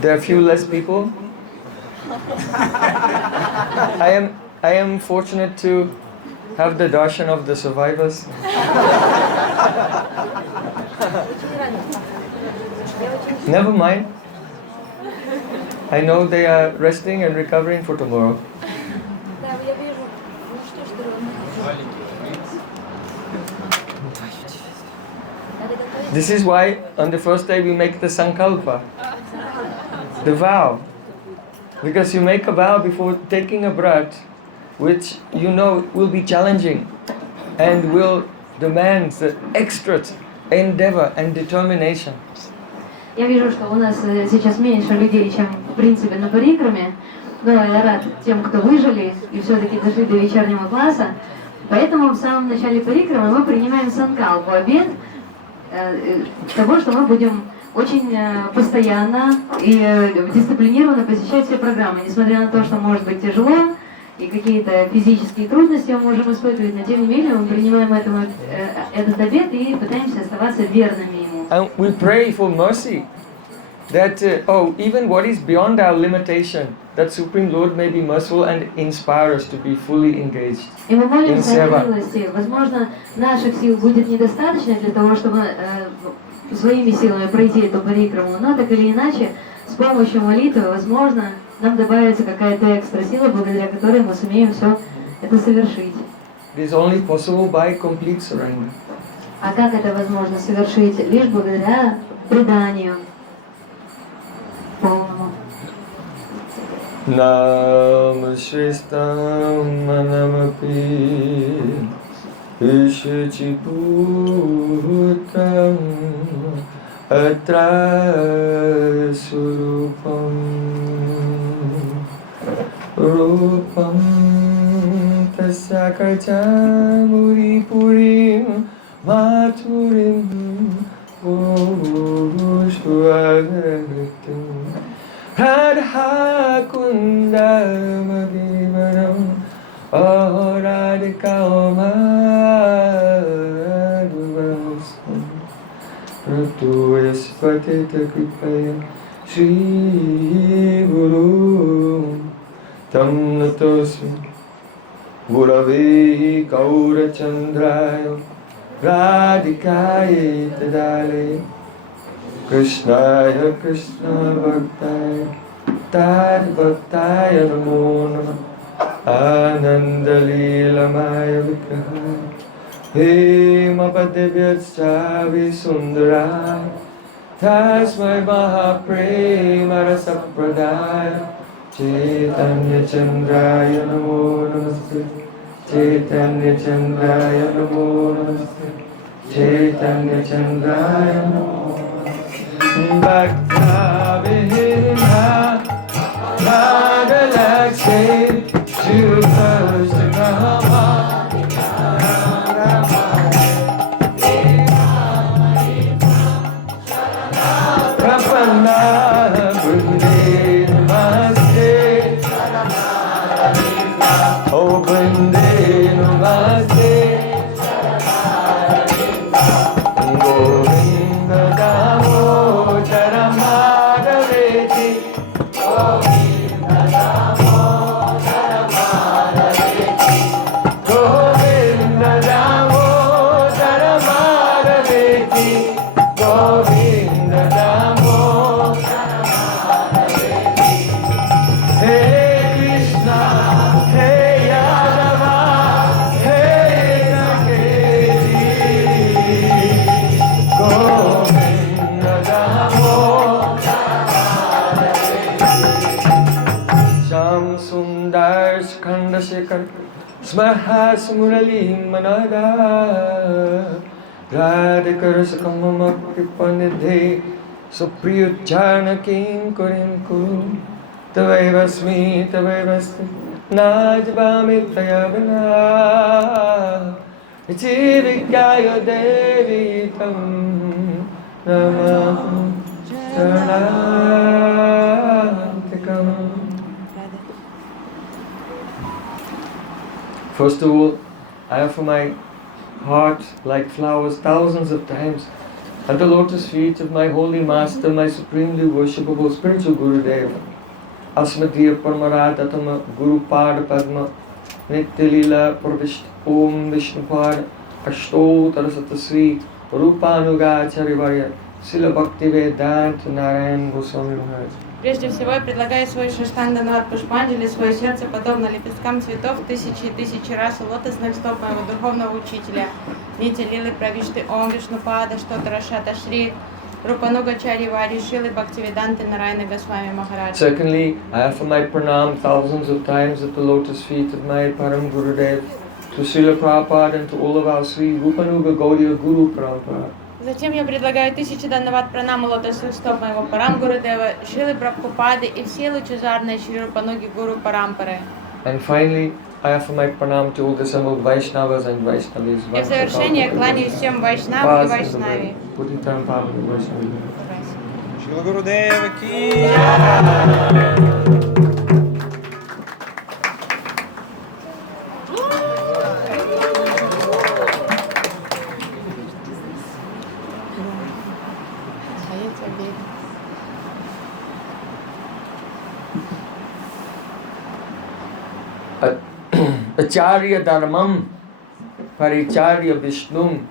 There are few less people. I am fortunate to have the darshan of the survivors. Never mind. I know they are resting and recovering for tomorrow. This is why on the first day we make the sankalpa, the vow. Because you make a vow before taking a brat, which you know will be challenging and will demand the extra endeavor and determination. Я вижу, что у нас сейчас меньше людей, чем в принципе на парикраме, но я рад тем, кто выжили и все-таки дошли до вечернего класса. Поэтому в самом начале парикрамы мы принимаем санкалпу, обет того, что мы будем очень постоянно и дисциплинированно посещать все программы, несмотря на то, что может быть тяжело и какие-то физические трудности мы можем испытывать, но тем не менее мы принимаем этот обет и пытаемся оставаться верными ему. And we pray for mercy, that even what is beyond our limitation, that Supreme Lord may be merciful and inspire us to be fully engaged И мы in молимся о seva. милости. Возможно, наших сил будет недостаточно для того, чтобы своими силами пройти эту парикраму, но так или иначе, с помощью молитвы, возможно, нам добавится какая-то экстра сила, благодаря которой мы сумеем все это совершить. It is only possible by complete surrender. А как это возможно совершить? Лишь благодаря преданию полному. Nam Shristam Manamapi Ishachiputam Atra Surupam Rupam Tasakachamuri Purim Maturim Purushvagatam Radha Kundam Vivaram Radhika Madhuvasam Ratu Yaspatita Kripaya Shri Guru Tam Natosmi Gurave Gaura Chandraya Radhikaye Tadale Krishnaya Krishna Bhaktaya Tad Bhaktaya Namo Namah Ananda Leelamaya Vigrahaya Hemapadivyatsavi Sundaraya Tasmai Mahaprema Rasapradaya Chaitanya Chandraya Namo Namaste Chaitanya Chandraya Namo Namaste Chaitanya Chandraya Namo Bhakta Vihina Radhalakshmi Shubhastakama Prapanna Brinde Namaste Oh Brinde Namaste Govinda Damodara Madhaveti Govinda Damodara Madhaveti Govinda Damodara Madhaveti Govinda Damodara Madhaveti Hey Krishna, Hey Yadava, Hey Saketi Govinda Damodara Sham Sundar Skanda Shekhar Smahas Murali Manada Radhikar Sakamama Kripanidhe Supriyucharna Kim Kurim Kuru Tavaivasmi Tavaivasti Najvami Tayavana Jivikaya Devi Tam Namah Charantikam. First of all, I offer my heart like flowers thousands of times at the lotus feet of my holy master, my supremely worshipable spiritual Gurudev, Asmadiya Paramaradhatama Guru Pada Padma, Nityalila Pravishta Om Vishnupad, Ashto Tarasatasvi, Rupanuga Charivarya, Sila Bhakti Vedanta Narayan Goswami Maharaj. Прежде всего я предлагаю свой Шаштанга Пушпанджали, свое сердце подобно лепесткам цветов тысячи и тысячи раз у лотосных стоп моего духовного учителя. Нити Лилы Правишты Ом Вишнупада, Штота Рашата Шри, Рупануга Чари Вари, Шилы Бхактивиданты Нарайна Госвами Махарадж. Secondly, I offer my pranam thousands of times at the lotus feet of my Param Gurudev, to Srila Prabhupada and to all of our Sri Rupanuga Gaudiya Guru Parampara. Затем я предлагаю 1000 данават пранаму лотосных стоп моего Парам Гурудева, Шилы Прабхупады и все лучезарные Шри Рупануги Гуру Парампары. And finally, I offer my pranam to all the assembled Vaishnavas and Vaishnavis. И в завершение кланяюсь всем Вайшнавам и Вайшнави. Putitam Pavana Vaishnavi. Шрила Гурудева ки. Acharya Dharmam Paricharya Vishnum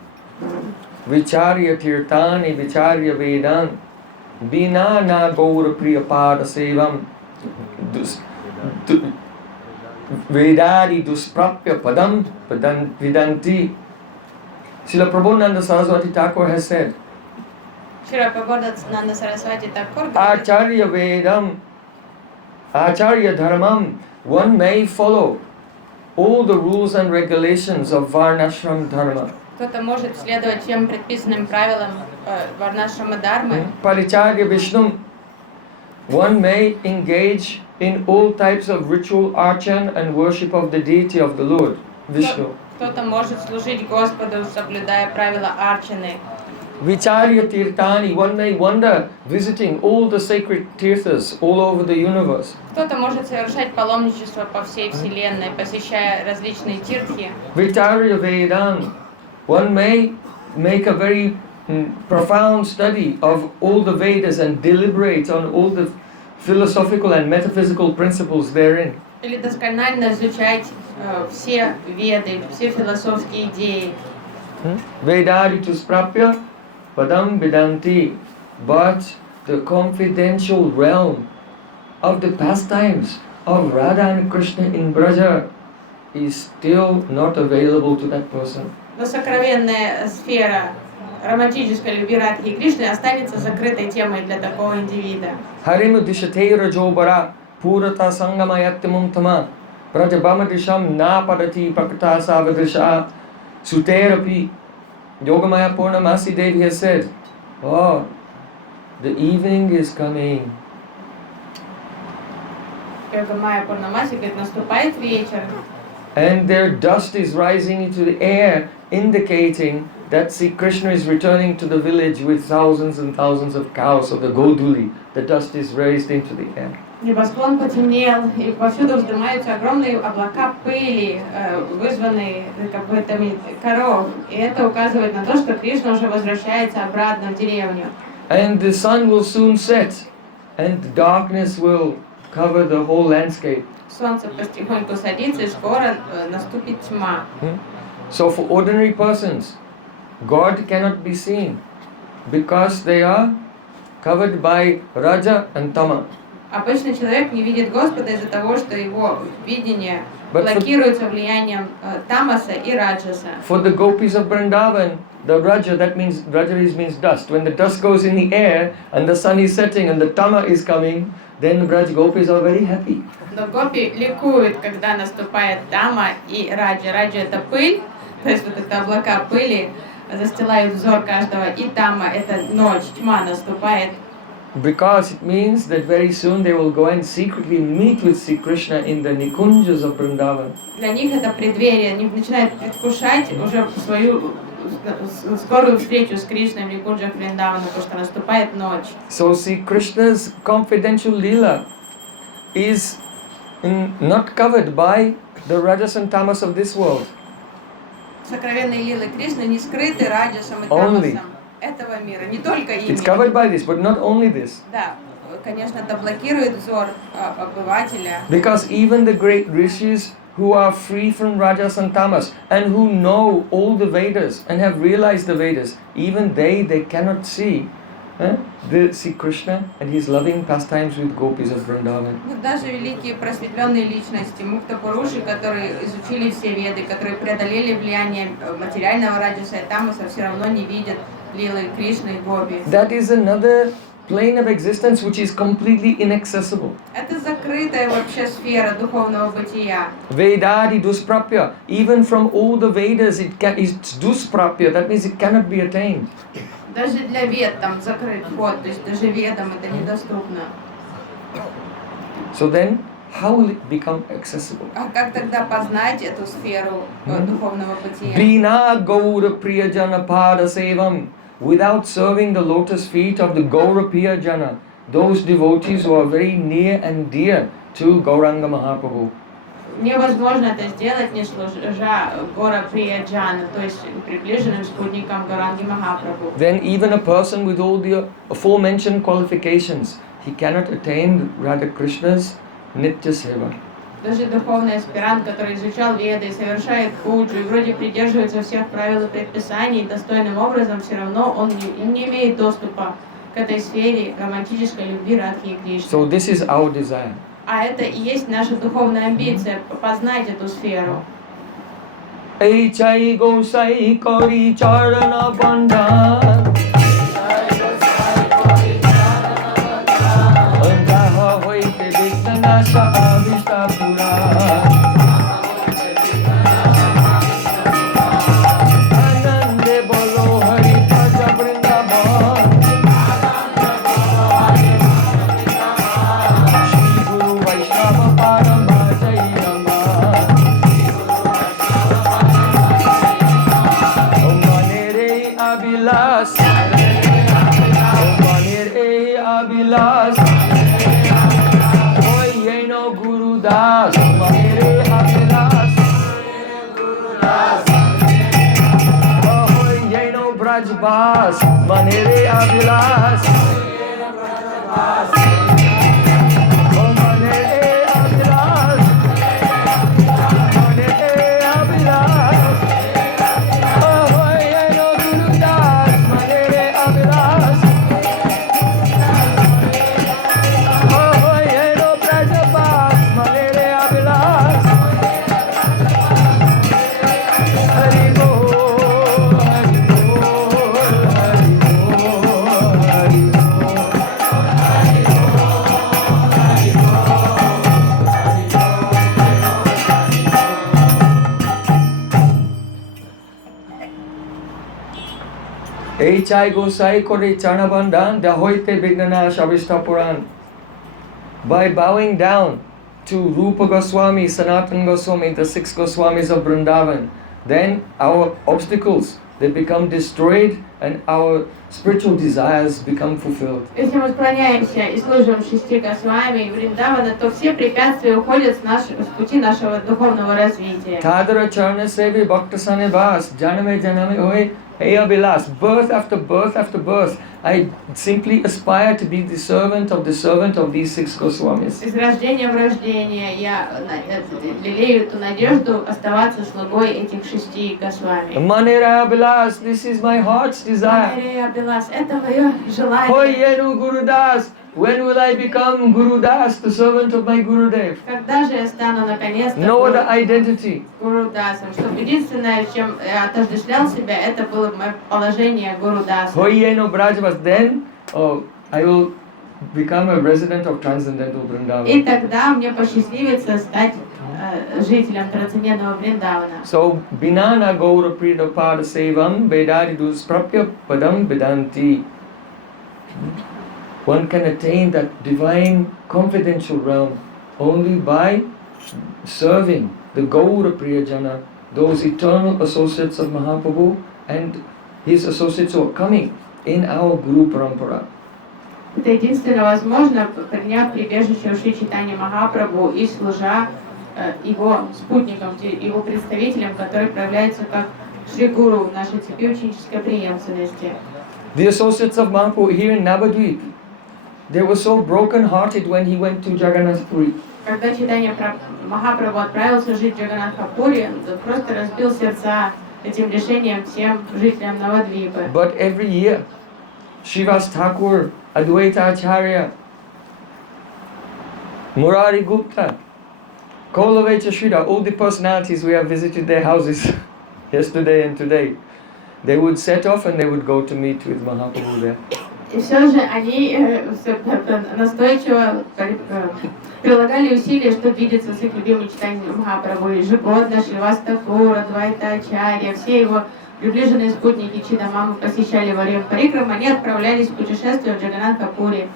Vicharya Tirtani Vicharya Vedan Bina Na Gaura Priyapada Sevam Vedadi Dusprapya Padam Vidanti. Srila Prabhupada Saraswati Thakur has said, Шри Прабхупада Сарасвати Такур говорит, Acharya Vedam, Acharya Dharmam, one may follow all the rules and regulations of Varnashram Dharma. кто-то может следовать всем предписанным правилам Варнашрама Дharмы. Paricharya Vishnum, one may engage in all types of ritual archan and worship of the deity of the Lord, Vishnu. Кто-то может служить Господу, соблюдая правила арчаны. Vicharya Tirtani, one may wander visiting all the sacred tirthas all over the universe. Кто-то может совершать паломничество по всей Вселенной, посещая различные тиртхи. Vicharya Vedan, one may make a very profound study of all the Vedas and deliberate on all the philosophical and metaphysical principles therein. Или досконально изучать все веды, все философские идеи. Vedaditus prapya padam vidanti. But the confidential realm of the pastimes of Radha and Krishna in Braja is still not available to that person. Но сокровенная сфера романтической любви Радхи и Кришны останется закрытой темой для такого индивида. Harimu dishateira jobara purata sangamayattimum tama prajabhamadisham na padati prakata savadrisha suterapi. Yogamaya Purnamasi Devi has said, oh, the evening is coming. Йогамая Пурнамаси говорит, наступает вечер. And their dust is rising into the air, indicating that Sri Krishna is returning to the village with thousands and thousands of cows of the Goduli. The dust is raised into the air. Небосклон потемнел, и повсюду вздымаются огромные облака пыли, вызванные копытами коров. И это указывает на то, что Кришна уже возвращается обратно в деревню. And the sun will soon set, and darkness will cover the whole landscape. Солнце потихоньку садится, и скоро наступит тьма. So for ordinary persons, God cannot be seen because they are covered by Raja and Tama. Обычный человек не видит Господа из-за того, что его видение But for- блокируется влиянием Тамаса и Раджаса. For the gopis of Vrindavan, the Raja, that means, Raja means dust. When the dust goes in the air and the sun is setting and the Tama is coming, then Braj gopis are very happy. Но гопи ликуют, когда наступает Тама и Раджа. Раджа — это пыль, то есть вот это облака пыли застилают взор каждого, и Тама — это ночь, тьма наступает. Because it means that very soon they will go and secretly meet with Sri Krishna in the Nikunjas of Vrindavan. Для них это преддверие, они начинают предвкушать уже свою скорую встречу с Кришной в Никунджах Вриндавана, потому что наступает ночь. So Sri Krishna's confidential Leela is not covered by the Rajas and Tamas of this world. Сокровенные лилы Кришны не скрыты Раджасом и Only. Тамасом этого этого мира, не только It's ими. covered by this, but not only this. Да, конечно, это блокирует взор обывателя. Because even the great rishis who are free from rajas and tamas and who know all the Vedas and have realized the Vedas, even they cannot see see Krishna and his loving pastimes with gopis of Vrindavan. Вот даже великие просветленные личности, Мукта-Пуруши, которые изучили все веды, которые преодолели влияние материального раджаса и тамаса, все равно не видят лилы Кришны и Гопи. That is another plane of existence which is completely inaccessible. Это закрытая вообще сфера духовного бытия. Vedadi dusprapya. Even from all the Vedas, it's dusprapya. That means it cannot be attained. Даже для вед там закрыт вход, то есть даже ведам это недоступно. So then, how will it become accessible? А как тогда познать эту сферу духовного бытия? Bina Gaura Priyajana Pada Sevam. Without serving the lotus feet of the Gaura Priyajana, those devotees who are very near and dear to Gauranga Mahaprabhu. Невозможно это сделать, не служа Гора Прияджана, то есть приближенным спутникам Гауранги Махапрабху. Then even a person with all the aforementioned qualifications, he cannot attain Radha Krishna's Nitya Seva. Даже духовный аспирант, который изучал Веды и совершает пуджу, и вроде придерживается всех правил и предписаний, достойным образом, все равно он не имеет доступа к этой сфере романтической любви Радхи и Кришны. So this is our desire. А это и есть наша духовная амбиция – познать эту сферу. Ei chai go sai kori charana bandhan. Antaha hoite vighna sa avishta pura. Anande bolo hari bhaja Vrindavan. Shri Guru Vaishnava Parama Jai Rama. Abhilas, Manere Abhilas, Hoye no Guru Das, Manere Abhilas, Hoye no Braj Bas, Manere Abhilas, Manere Abhilas, Manere Abhilas. Ei chai gosai kore charnabandan dahoite vignana shavishta puran. By bowing down to Rupa Goswami, Sanatana Goswami, the 6 Goswamis of Vrindavan, then our obstacles, they become destroyed and our spiritual desires become fulfilled. Если мы склоняемся и служим 6 Госвами и Вриндавана, то все препятствия уходят с пути нашего духовного развития. Tadara charna sevi bhakta sanivas, janame janame hoy. Hey Abhilas, birth after birth after birth, I simply aspire to be the servant of these 6 Goswamis. Из рождения в рождение я лелею эту надежду оставаться слугой этих 6 Госвами. Manera Abhilas, this is my heart's desire. Манера Абхилас, это мое желание. Hoyenu Gurudas, when will I become Gurudas, the servant of my Gurudev? Когда же я стану наконец-то No other identity. Гурудасом? Чтобы единственное, чем я отождествлял себя, это было мое положение Гурудаса. Hoyenu Brajvas, then I will become a resident of transcendental И Vrindavan. тогда мне посчастливится стать жителем трансцендентного Вриндавана. So, Binana Gaura Prida Pada Sevam Vedadi Dusprapya Padam Vedanti. One can attain that divine confidential realm only by serving the Gaura Priyajana, those eternal associates of Mahaprabhu and his associates who are coming in our Guru Parampara. Это единственно возможно, приняв прибежище Шри Чайтанья Махапрабху и служа его спутникам, его представителям, которые проявляются как Шри Гуру в нашей цепи ученической преемственности. The associates of Mahaprabhu here in Navadvip, they were so broken-hearted when he went to Jagannath Puri. Когда Чайтанья Махапрабху отправился жить в Джаганнатхапури, он просто разбил сердца этим решением всем жителям Навадвипы. But every year, Srivas Thakur, Advaita Acharya, Murari Gupta, Kolavecha Shrida, all the personalities we have visited their houses yesterday and today, they would set off and they would go to meet with Mahaprabhu there. И все же они настойчиво прилагали усилия, чтобы видеться с их любимым читанием Махапрабху. Ежегодно Шривас Такур, Адвайта Ачарья, все его приближенные спутники Чидамамы посещали во время парикрам, они отправлялись в путешествие в Джаганнатхапури.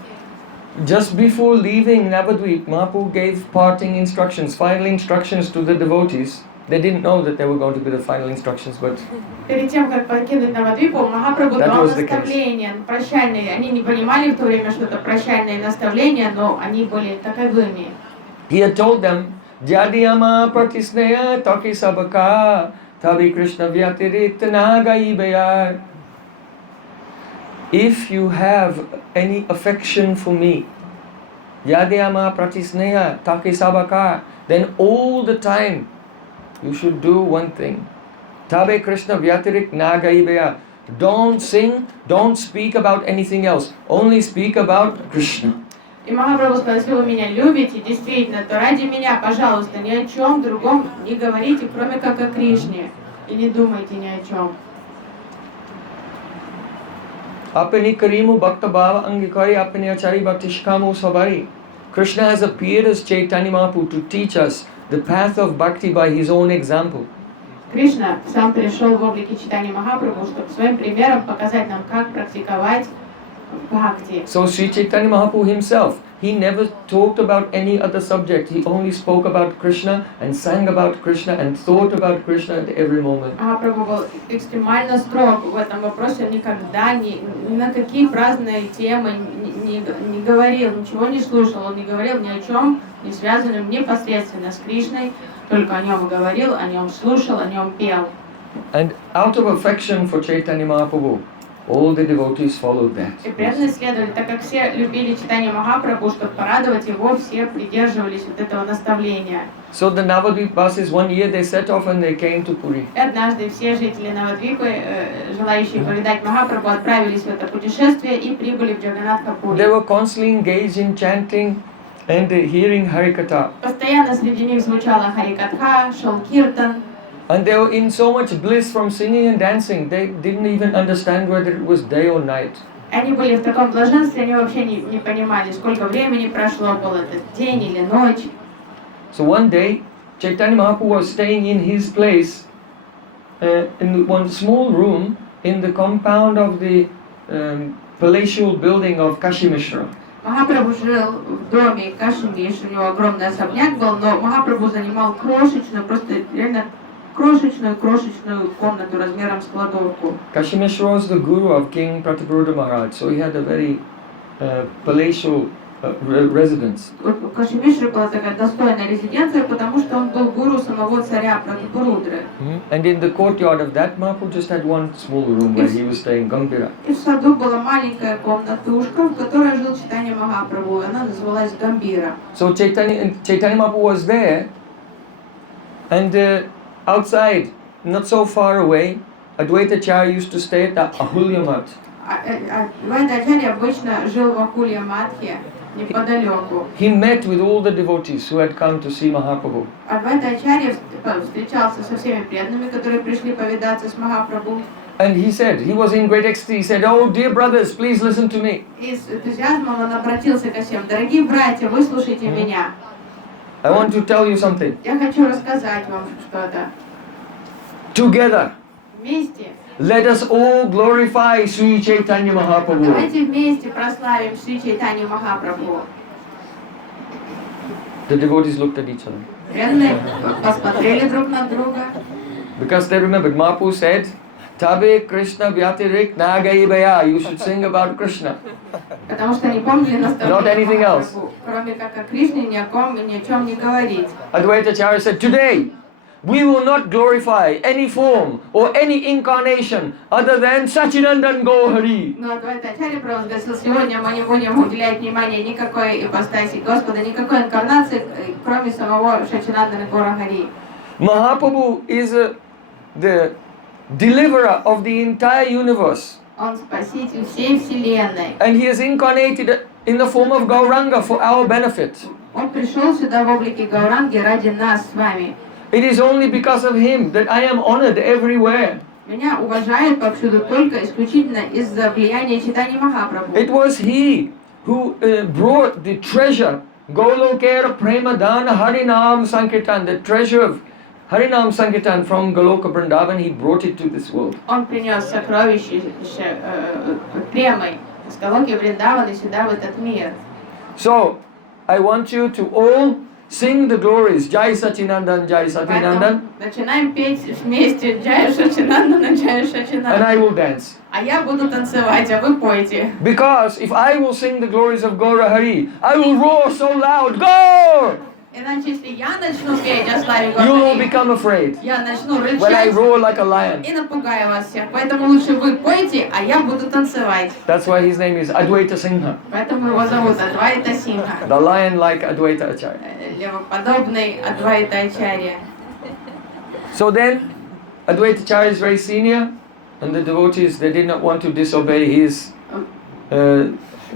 Just before leaving Navadvip, Mahaprabhu gave parting instructions, final instructions to the devotees. They didn't know that they were going to be the final instructions, but Перед тем, как покинуть Навадвипу, Махапрабху дал наставления прощальные. Они не понимали в то время, что это прощальные наставления, но они были таковыми. he had told them, Jadiyama pratisneya taki sabaka tabi Krishna vyatirit nagai bayar. If you have any affection for me, Yadiyama pratisneya taki sabaka, then all the time you should do one thing. Tabe Krishna vyatirik nagaibaya. Don't sing, don't speak about anything else. Only speak about Krishna. И Махапрабху сказал, если вы меня любите, действительно, то ради меня, пожалуйста, ни о чем другом не говорите, кроме как о Кришне. И не думайте ни о чем. Apani karimu bhakta bhava angikari apani achari bhaktishkamu sabari. Krishna has appeared as Chaitanya Mahaprabhu to teach us the path of bhakti by his own example. Кришна сам пришел в облике читания Махапрабху, чтобы своим примером показать нам, как практиковать бхакти. So Sri Chaitanya Mahaprabhu himself, he never talked about any other subject. He only spoke about Krishna and sang about Krishna and thought about Krishna at every moment. Махапрабху был экстремально строг в этом вопросе, он никогда ни на какие праздные темы не говорил, ничего не слушал, он не говорил ни о чем, не связанном непосредственно с Кришной, только о нем говорил, о нем слушал, о нем пел. And out of affection for Chaitanya Mahaprabhu, all the devotees followed that. И преданные следовали, так как все любили читание Махапрабху, чтобы порадовать его, все придерживались вот этого наставления. So the Navadvip Vasis, one year they set off and they came to Puri. И однажды все жители Навадвипы, желающие повидать Махапрабху, отправились в это путешествие и прибыли в Джаганнатхапури. They were constantly engaged in chanting and hearing Harikatha. Постоянно среди них звучала Харикатха, шел Киртан. And they were in so much bliss from singing and dancing, they didn't even understand whether it was day or night. Они были в таком блаженстве, они вообще не понимали, сколько времени прошло, был это день или ночь. So one day, Chaitanya Mahaprabhu was staying in his place in one small room in the compound of the palatial building of Kashi Mishra. Махапрабху жил в доме Каши-Миш, у него огромный особняк был, но Махапрабху занимал крошечную, просто реально крошечную комнату размером с кладовку. Kashi Mishra was the guru of King Prataparudra Maharaj, so he had a very palatial residence. У Каши-Мишры была такая достойная резиденция, потому что он был гуру самого царя Пратапарудры. And in the courtyard of that, Mahaprabhu just had one small room where he was staying, Gambhira. И в саду была маленькая комнатушка, в которой жил читание Махапрабху, она называлась Гамбира. So Chaitanya Mahaprabhu was there, and outside, not so far away, Advaita Acharya used to stay at the Ahulya Mat. Адвайта Ачарья обычно жил в Акулья-Матхе, неподалеку. He met with all the devotees who had come to see Mahaprabhu. Адвайта Ачарья встречался со всеми преданными, которые пришли повидаться с Махапрабху. And he said, he was in great ecstasy, he said, "Oh dear brothers, please listen to me. И с энтузиазмом он обратился ко всем. Дорогие братья, выслушайте меня. I want to tell you something. Я хочу рассказать вам что-то. Together, Вместе. let us all glorify Sri Chaitanya Mahaprabhu." Давайте вместе прославим Шри Чайтанью Махапрабху. The devotees looked at each other. Преданные посмотрели друг на друга. Because they remembered, Mahaprabhu said, "Tabe Krishna vyatirik nagaibaya." You should sing about Krishna. Потому что они помнили Not наставление anything else. Махапрабху, кроме как о Кришне, ни о ком и ни о чем не говорить. Advaita Acharya said, "Today, we will not glorify any form or any incarnation other than Sachinandan Gaur-Hari. Но Адвайта-ачарья провозгласил, сегодня мы не будем уделять внимания никакой ипостаси Господа, никакой инкарнации, кроме самого Сачинандана Гора-Хари. Mahaprabhu is the deliverer of the entire universe. Он спаситель всей вселенной. And he is incarnated in the form of Gauranga for our benefit. Он пришел сюда в облике Гауранги ради нас с вами. It is only because of him that I am honored everywhere. Меня уважают повсюду только исключительно из-за влияния читания Махапрабху. It was he who brought the treasure, Golokera Premadana Harinam Sankirtan, the treasure of Harinam Sankirtan from Goloka Vrindavan, he brought it to this world. Он принес сокровище премой с Галоки Вриндавана сюда, в этот мир. So, I want you to all sing the glories. Jai Sachinandan, Jai Sachinandan. Поэтому начинаем петь вместе Джая Сачинандана, Джая And I Сачинандана. will dance. А я буду танцевать, а вы пойте. Because if I will sing the glories of Gaura Hari, I will roar so loud, Gaur! Иначе, если я начну петь о славе You will Господа, become afraid я начну when I рычать roar like a lion. и напугаю вас всех. Поэтому лучше вы пойте, а я буду танцевать. That's why his name is Advaita Singha, Поэтому его зовут Адвайта Синха. the lion like Advaita Acharya. Левоподобный Адвайта Ачарья. So then, Advaita Acharya is very senior, and the devotees, they did not want to disobey his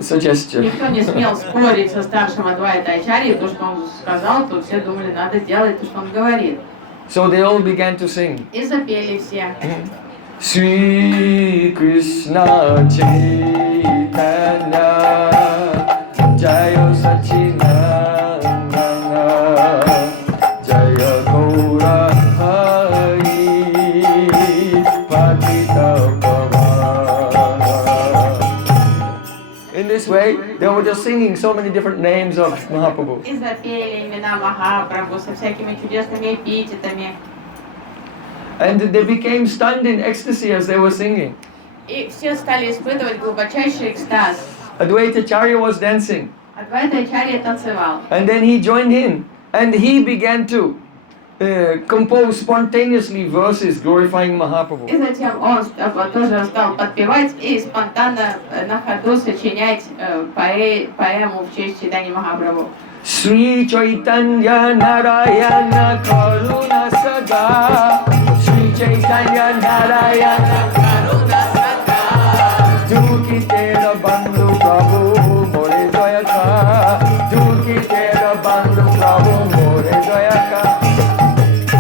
suggestion. Никто не смел спорить со старшим Адвайта Ачарьей, то, что он сказал, то все думали, надо делать то, что он говорит. So they all began to sing. И запели все. Sri Krishna Chaitanya Jaya Sachinandana Jaya Gaura Hari Patita Pavana. In this way, they were just singing so many different names of Mahaprabhu. И запели имена Махапрабху со всякими чудесными эпитетами. And they became stunned in ecstasy as they were singing. И все стали испытывать глубочайший экстаз. Advaita Acharya was dancing. Адвайта Ачарья танцевал. And then he joined in. And he began to compose spontaneously verses glorifying И Mahaprabhu. затем он тоже стал подпевать и спонтанно на ходу сочинять поэму в честь читания Махапрабху. Sri Chaitanya Narayana Karuna Sada Sri Chaitanya Narayana Karuna Sada Duki Tera Bandhu Prabhu More Jayaka Duki Tera Bandhu Prabhu More Jayaka.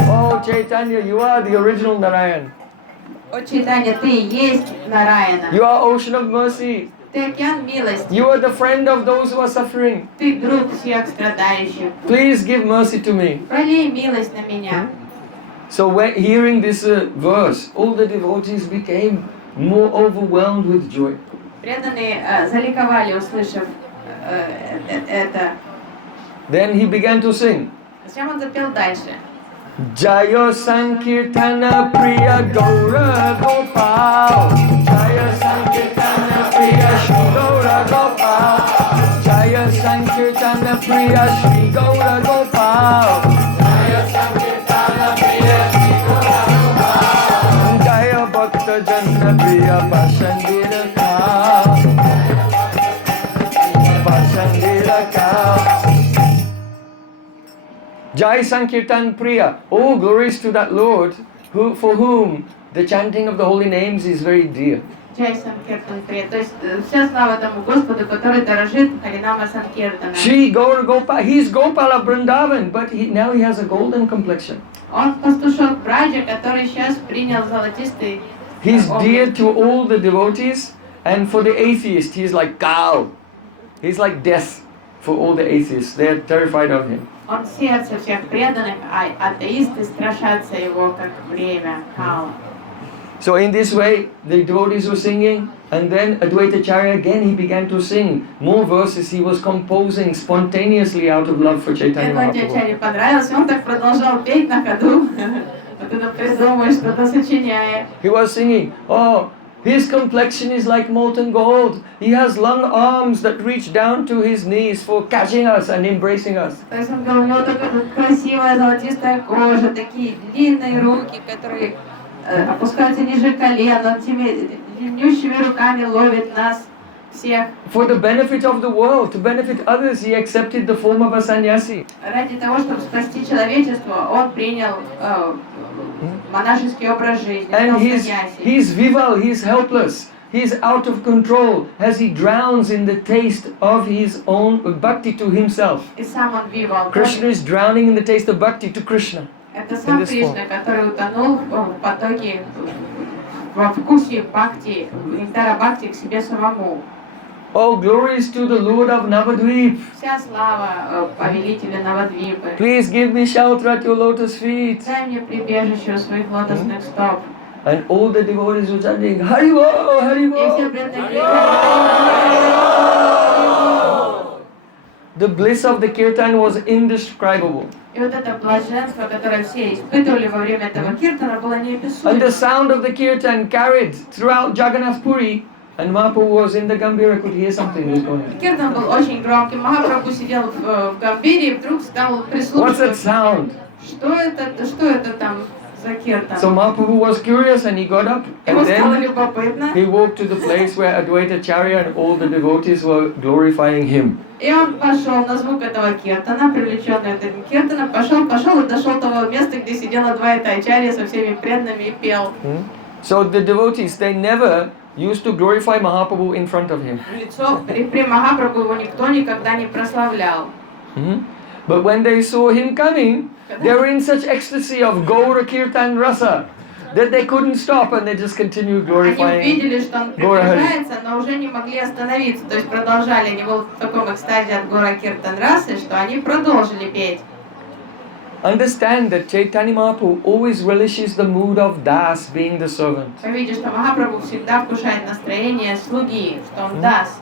Oh Chaitanya, you are the original Narayan. О, Чайтанья, ты и есть Нараяна. You are ocean of mercy. Ты океан милости. You are the friend of those who are suffering. Ты друг всех страдающих. Please give mercy to me. Пролей милость на меня. So when hearing this verse, all the devotees became more overwhelmed with joy. Преданные заликовали, услышав это. Then he began to sing. Зачем он запел дальше? Jaya Sankirtana Priya Gaura Gopal Jaya Sankirtana Priya Shri Gaura Gopal Jaya Sankirtana Priya Shri Gaura Gopal Jaya Sankirtana Priya Shri Gaura Gopal Jaya Bhakta Jana Priya Pasandira Ka Jai Sankirtan Priya. Oh, glories to that Lord for whom the chanting of the holy names is very dear. Джай Санкиртан Прия. То есть вся слава тому Господу, который дорожит Харинама Санкиртана. Shri Gaur Gopal, he's Gopal of Vrindavan, but now he has a golden complexion. Он пастушок Браджа, который сейчас принял золотистый He's облик. dear to all the devotees, and for the atheist, he's like cow. He's like death for all the atheists. They're terrified of him. Он сердце всех преданных, а атеисты страшатся его, как время кала. So in this way, the devotees were singing, and then Advaita Acharya again, he began to sing more verses. He was composing spontaneously out of love for Chaitanya Адвайта Mahaprabhu. Ачарье понравилось, он так продолжал петь на ходу, вот это придумывая, что-то сочиняя. He was singing, oh, His complexion is like molten gold. He has long arms that reach down to his knees for catching us and embracing us. То есть он говорил, у него такая красивая золотистая кожа, такие длинные руки, которые опускаются ниже колен, он теми длиннющими руками ловит нас всех. For the benefit of the world, to benefit others, he accepted the form of a sannyasi. Ради того, чтобы спасти человечество, он принял монашеский образ жизни, And стал he's саньяси. vival, he's helpless, he's out of control as he drowns in the taste of his own bhakti to himself. И сам он вивал. Krishna is drowning in the taste of bhakti to Krishna. Это сам this Кришна, который утонул в потоке, во вкусе бхакти, нектара бхакти к себе самому. Oh, glories to the Lord of Navadvip. Вся слава повелителя Навадвипы. Please give me shelter at your lotus feet. Дай мне прибежище у своих лотосных стоп. And all the devotees were chanting, Haribo, И все Haribo. преданные кричали. The bliss of the kirtan was indescribable. И вот это блаженство, которое все испытывали во время этого киртана, было And неописуемо. the sound of the kirtan carried throughout Jagannath Puri. And Mahaprabhu was in the Gambhira, could hear something was going on. Киртан был очень громким. Махапрабху сидел в Гамбире и вдруг стал What's that прислушиваться. sound? Что это там за киртан? So Mahaprabhu was curious and he got up Ему and стало then любопытно. he walked to the place where Advaita Charya and all the devotees were glorifying him. И он пошел на звук этого киртана, привлеченный этим киртаном, пошел и дошел до того места, где сидела Адвайта Ачарья со всеми преданными и пел. So the devotees, they never used to glorify Mahaprabhu in front of him. Лицо при Махапрабху его никто никогда не прославлял. But when they saw him coming, they were in such ecstasy of Gaura Kirtan Rasa that they couldn't stop and they just continued Они glorifying. увидели, что он Гора Хари. приближается, но уже не могли остановиться. То есть продолжали. Они были в таком экстазе от Гора Киртан Расы, что они продолжили петь. Understand that Chaitanya Mahaprabhu always relishes the mood of Das, being the servant. Видя, что Махапрабху всегда вкушает настроение слуги, что он даст.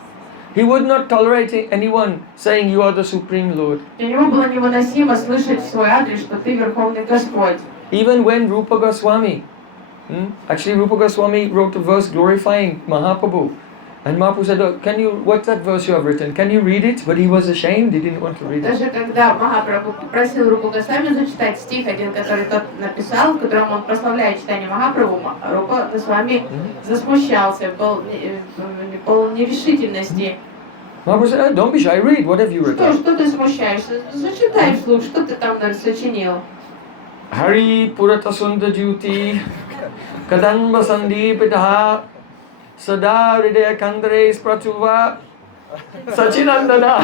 He would not tolerate anyone saying you are the Supreme Lord. Для него было невыносимо слышать в свой адрес, что ты Верховный Господь. Even when Rupa Goswami, actually Rupa Goswami wrote a verse glorifying Mahaprabhu. And Mahaprabhu said, oh, what's that verse you have written? Can you read it? But he was ashamed, he didn't want to read it. Даже когда Махапрабху попросил Рупу Госвами зачитать стих один, который тот написал, в котором он прославляет читание Махапрабху, Рупа Госвами засмущался, был полон нерешительности. Mahaprabhu said, oh, don't be shy, read, what have you written? Что ты смущаешься? Зачитай вслух, что ты там сочинил. Hari Purata Sunda Juti Kadanva Sandipitaha Sada Hridaya Kandare Spratuva Sachinandana.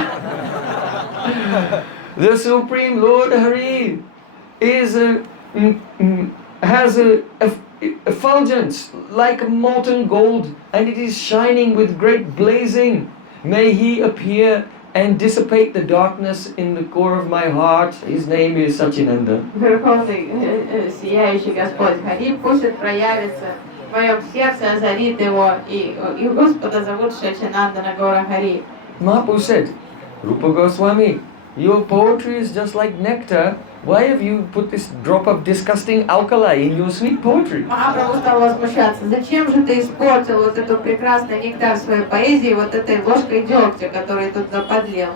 The Supreme Lord Hari is has a effulgence like molten gold, and it is shining with great blazing. May he appear and dissipate the darkness in the core of my heart. His name is Sachinanda. Верховный сияющий Господь Хари пусть проявится в моем сердце, озарит его, и Господа зовут Шачинандана Гора Хари. Mahaprabhu said, Rupa Goswami, your poetry is just like nectar. Why have you put this drop of disgusting alkali in your sweet poetry? Махапрабху стал возмущаться. Зачем же ты испортил вот эту прекрасный нектар своей поэзии вот этой ложкой дегтя, которую тут подлил?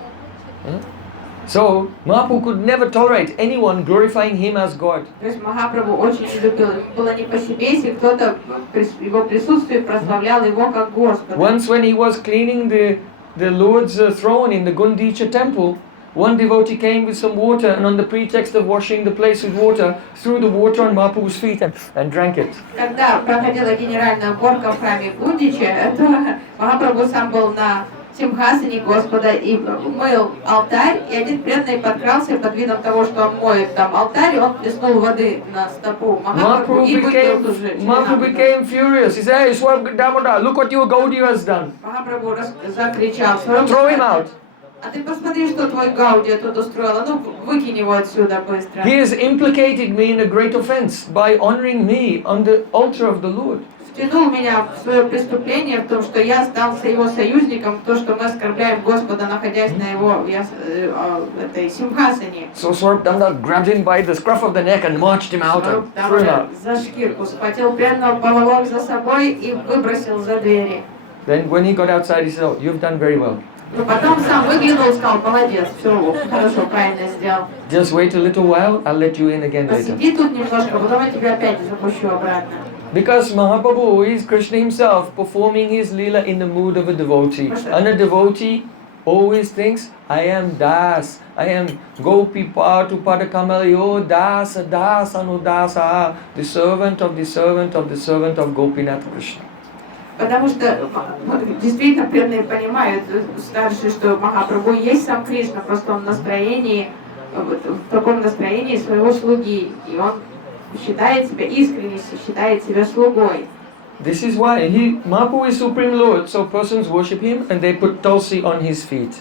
So, Mahaprabhu could never tolerate anyone glorifying him as God. То есть Махапрабху очень не любил. Было не по себе, если кто-то в его присутствии прославлял его как Господа. Once when he was cleaning the Lord's throne in the Gundicha temple, one devotee came with some water and on the pretext of washing the place with water, threw the water on Mahaprabhu's feet and drank it. Когда проходила генеральная уборка в храме Гундича, то Махапрабху сам был на Симхасане Господа и мыл алтарь, и один преданный подкрался под видом того, что он моет там алтарь, он плеснул воды на стопу Махапрабху и выпил тут же. Mahaprabhu became furious. He said, hey, Swam Damodar, look what your Gaudiya has done. Махапрабху закричал: Throw him out. А ты посмотри, что твой Гаудия тут устроила, ну выкинь его отсюда быстро. He has implicated me in a great offense by honoring me on the altar of the Lord. втянул меня в свое преступление, в том, что я стался его союзником, в то, что мы оскорбляем Господа, находясь на его этой симхасане. So Swarupdamda grabbed him by the scruff of the neck and marched him out and threw him out. За шкирку схватил преданного, поволок за собой и выбросил за двери. Then when he got outside, he said, "Oh, you've done very well. Но потом сам выглянул и сказал: молодец, все, хорошо, правильно сделал. Just wait a little while, I'll let you in again later." Посиди тут немножко, потом я тебя опять запущу обратно. Because Mahaprabhu is Krishna himself performing his lila in the mood of a devotee. And a devotee always thinks, I am Das, I am Gopi Patu Padakamali, oh Das, Das, Anudasa, the servant of the servant of the servant of Gopinath Krishna. Потому что действительно преданные понимают, старшие, что Махапрабху есть сам Кришна, просто он в настроении, в таком настроении своего слуги, и он считает себя искренне, считает себя слугой. This is why Mahaprabhu is Supreme Lord, so persons worship him and they put tulsi on his feet.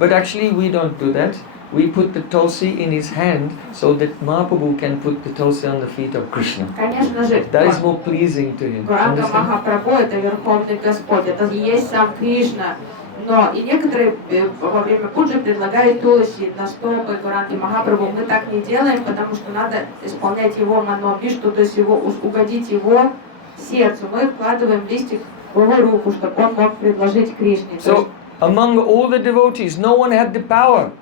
But actually we don't do that. We put the tulsi in his hand so that Mahaprabhu can put the tulsi on the feet of Krishna. Конечно же, That is more pleasing to him. Гуранга Understand? Махапрабху — это Верховный Господь, это и есть сам Кришна. Но и некоторые во время пуджи предлагают туласи на стопы Гуранги Махапрабху. Мы так не делаем, потому что надо исполнять его манобишту, то есть угодить его сердцу. Мы вкладываем листик в его руку, чтобы он мог предложить Кришне. So, among all the devotees, no one had the power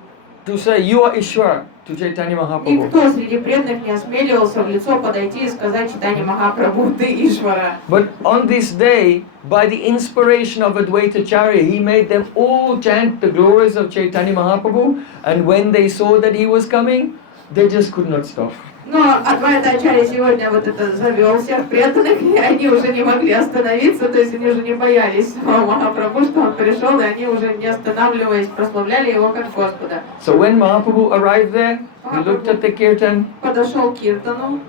to say, you are Ishwar, to Chaitanya Mahaprabhu. Никто среди преданных не осмеливался в лицо подойти и сказать Чайтанья Махапрабху: ты Ишвара. But on this day, by the inspiration of Advaita Charya, he made them all chant the glories of Chaitanya Mahaprabhu, and when they saw that he was coming, they just could not stop. Но Адвайта Ачарья сегодня вот это завел всех преданных, и они уже не могли остановиться, то есть они уже не боялись Махапрабху, что он пришел, и они уже не останавливаясь прославляли его как Господа. So when Mahaprabhu arrived there, he looked at the kirtan, Подошел к Киртану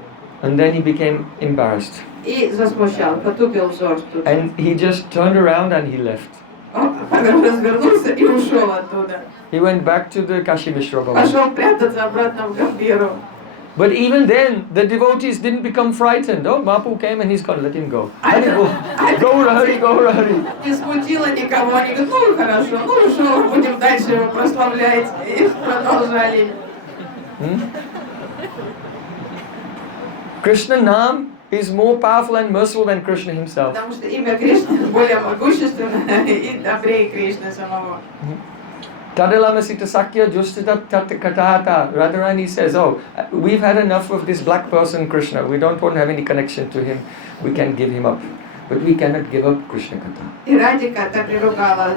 and then he became embarrassed. и засмущал, потупил взор тут. And he just turned around and he left. Он развернулся и ушел оттуда. He went back to the Kashi Mishra Bhavan. Пошел прятаться обратно в Гамбиру. But even then, the devotees didn't become frightened. Oh, Mahaprabhu came and he's gone, let him go. Let him go. Go, Hari, go, Hari. Не смутило никого, они говорят: ну хорошо, ну ушел, будем дальше его прославлять. И продолжали. Krishna Nam is more powerful and merciful than Krishna himself. Потому что имя Кришны более могущественное и добрее Кришны самого. Tadalamasita Sakya Justita Katahata. Radharani says, oh, we've had enough of this black person Krishna. We don't want to have any connection to him. We can give him up. But we cannot give up Krishna Katha. И Радика так и ругала,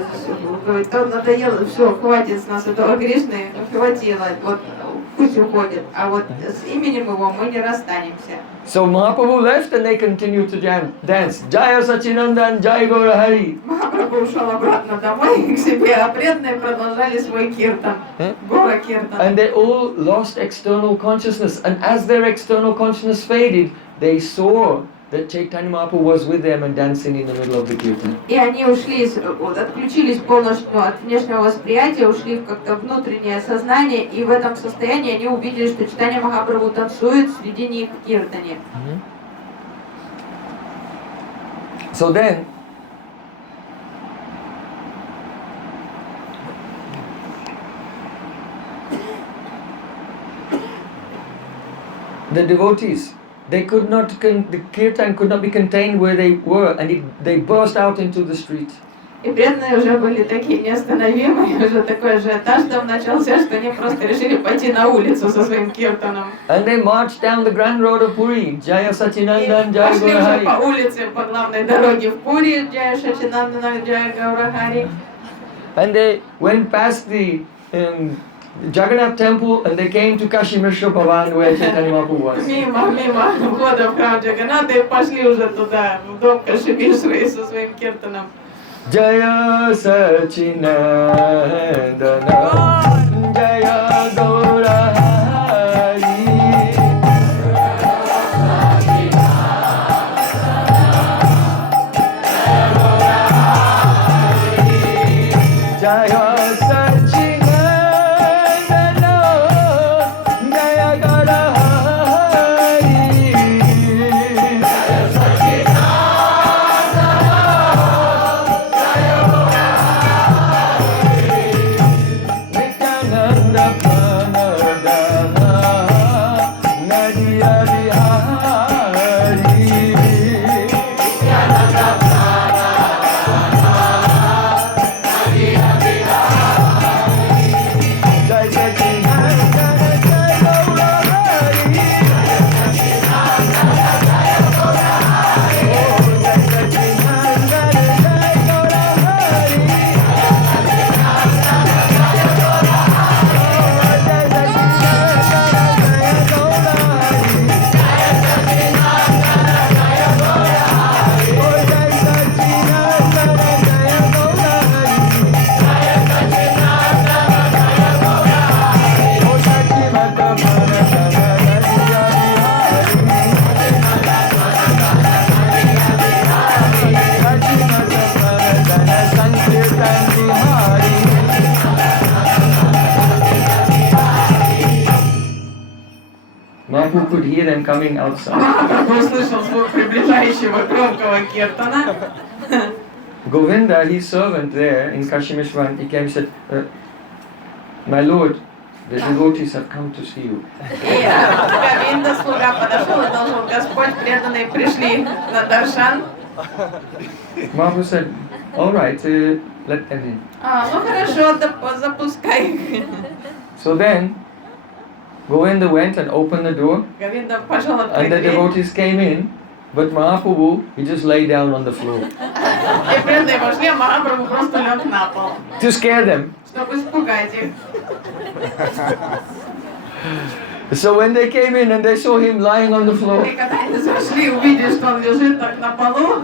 говорит: то надоело, все, хватит с нас этого Кришны, хватило, вот пусть уходит, а вот с именем его мы не расстанемся. So Mahaprabhu left and they continued to dance. Jaya Sachinandan, Jai Gaura Hari. Махапрабху ушел обратно домой к себе, а преданные продолжали свой киртан, гора киртан. And they all lost external consciousness. And as their external consciousness faded, they saw that Chaitanya Mahaprabhu was with them and dancing in the middle of the kirtan. И они ушли, отключились полностью от внешнего восприятия, ушли в как-то внутреннее сознание, и в этом состоянии они увидели, что Чайтанья Махапрабху танцует среди них в киртане. So then, the devotees, they could not, the kirtan could not be contained where they were, and they burst out into the street. И преданные уже были такие неостановимые, уже такой ажиотаж там начался, что они просто решили пойти на улицу со своим киртаном. And they marched down the grand road of Puri, Jaya Sachinandan, И Jaya пошли Gaura уже Hari. по улице, по главной дороге в Пури, Джая Шачинандана, Джая Гаурахари. And they went past the Jagannath temple and they came to Kashi Mishra Bhavan where Chaitanya Mahaprabhu was. Мимо входа в храм Джаганната и пошли уже туда, в дом Каши-Вишвы со своим киртаном. Jaya Sachinandana, Jaya Gaura Hari. Jaya Sachinandana, Jaya Gaura Hari. could hear them coming outside. Махапрабху услышал звук приближающего громкого киртана. Govinda, his servant there in Kashimishwan, he came and said, my lord, the devotees have come to see you. И Говинда, слуга, подошел и доложил: Господь, преданные пришли на даршан. Mahaprabhu said, all right, let them in. Ну хорошо, запускай их. So then, Govinda went and opened the door, Говинда пошел and открыть the дверь. devotees came in, but Mahaprabhu, he just lay down on the floor И преданные вошли, а Махапрабху просто лег на пол, to scare them. чтобы испугать их. So when they came in and they saw him lying on the floor, И когда они зашли, увидели, что он лежит так на полу,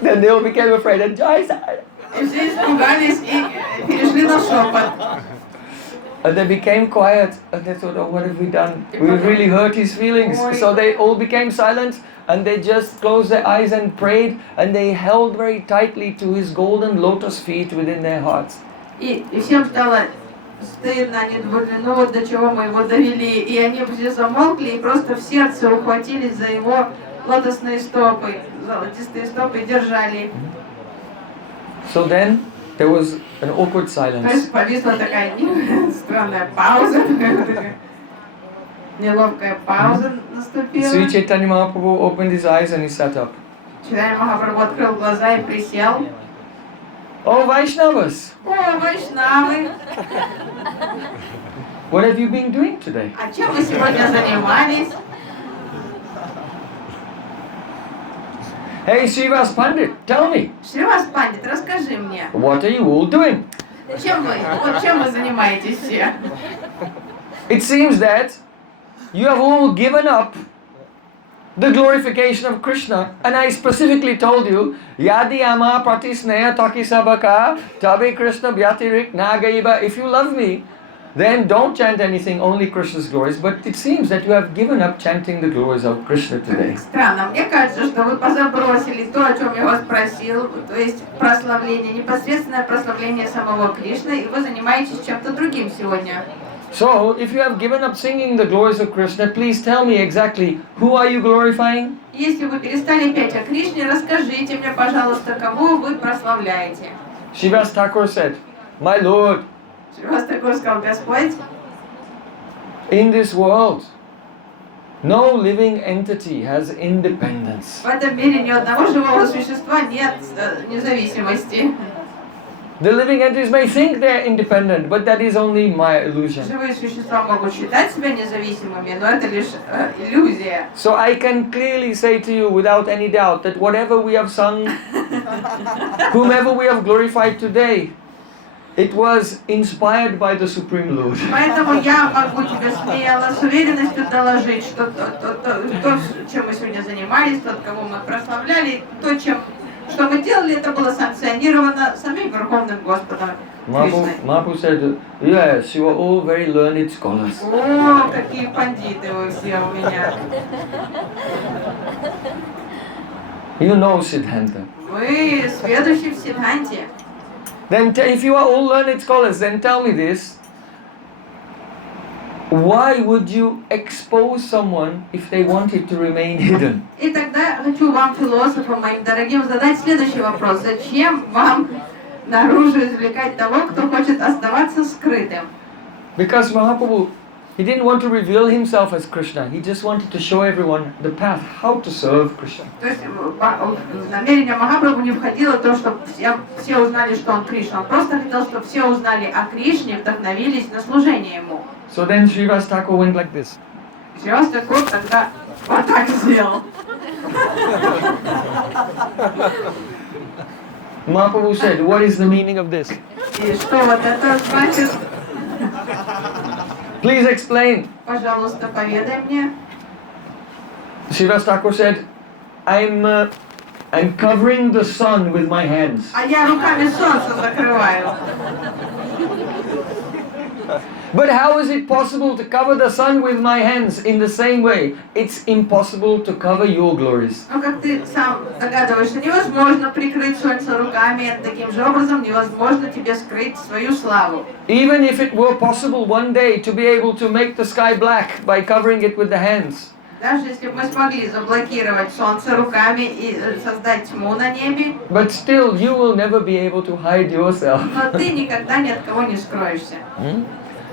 then they all became afraid. And Jai Sai. и все испугались и перешли на шепот. And they became quiet and they thought, oh, what have we done? We really hurt his feelings. So they all became silent and they just closed their eyes and prayed and they held very tightly to his golden lotus feet within their hearts. И всем стало стыдно, они думали, ну вот до чего мы его довели. И они все замолкли и просто в сердце ухватились за его лотосные стопы, золотистые стопы, и держали их. So then there was an awkward То silence. есть повисла такая странная пауза, неловкая пауза наступила. Sri Chaitanya Mahaprabhu opened his eyes and he sat up. Читание Махапрабху открыл глаза и присел. Oh, Vaishnavas, О, вайшнавы, what have you been doing today? а чем вы сегодня занимались? Hey, Srivas Pandit, tell me, Шривас Пандит, расскажи мне, what are you all doing? чем вы занимаетесь все? It seems that you have all given up the glorification of Krishna, and I specifically told you, Yadi ama pratisneya takisabaka tabe Krishna vyatirik nagaiba. If you love me, then don't chant anything, only Krishna's glories. But it seems that you have given up chanting the glories of Krishna today. Странно, мне кажется, что вы позабросили то, о чем я вас просил, то есть прославление, непосредственное прославление самого Кришны, и вы занимаетесь чем-то другим сегодня. So, if you have given up singing the glories of Krishna, please tell me exactly who are you glorifying? Если вы перестали петь о Кришне, расскажите мне, пожалуйста, кого вы прославляете. Srivas Thakur said, my Lord, Шривас Такур сказал: Господь, in this world, no living entity has independence. в этом мире ни одного живого существа нет независимости. The living entities may think they're independent, but that is only my illusion. Живые существа могут считать себя независимыми, но это лишь иллюзия. So I can clearly say to you without any doubt that whatever we have sung, whomever we have glorified today, it was inspired by the Supreme Lord. Поэтому я могу тебе смело, с уверенностью доложить, что то, чем мы сегодня занимались, тот, кого мы прославляли, то, что мы делали, это было санкционировано самим Верховным Господом Кришной. Mahaprabhu said, yes, you are all very learned scholars. О, какие бандиты вы все у меня. You know Siddhanta. Вы сведущий в Сиддханте. Then if you are all learned scholars, then tell me this. Why would you expose someone if they wanted to remain hidden? И тогда хочу вам, философам моим дорогим, задать следующий вопрос. Зачем вам наружу извлекать того, кто хочет оставаться скрытым? Because Mahaprabhu, he didn't want to reveal himself as Krishna. He just wanted to show everyone the path, how to serve Krishna. То есть в намерение Махапрабху не входило то, чтобы все узнали, что он Кришна. Он просто хотел, чтобы все узнали о Кришне, вдохновились на служение ему. So then Srivas Thakur went like this. Шривас Такур тогда вот так сделал. Mahaprabhu said, what is the meaning of this? И что вот это значит? Please explain. Пожалуйста, поведай мне. Srivas Thakur said, I'm covering the sun with my hands. А я руками солнце закрываю. But how is it possible to cover the sun with my hands in the same way? It's impossible to cover your glories. Ну, как ты сам догадываешься, невозможно прикрыть солнце руками, таким же образом невозможно тебе скрыть свою славу. Even if it were possible one day to be able to make the sky black by covering it with the hands, Даже если бы мы смогли заблокировать солнце руками и создать тьму на небе, but still you will never be able to hide yourself. но ты никогда ни от кого не скроешься.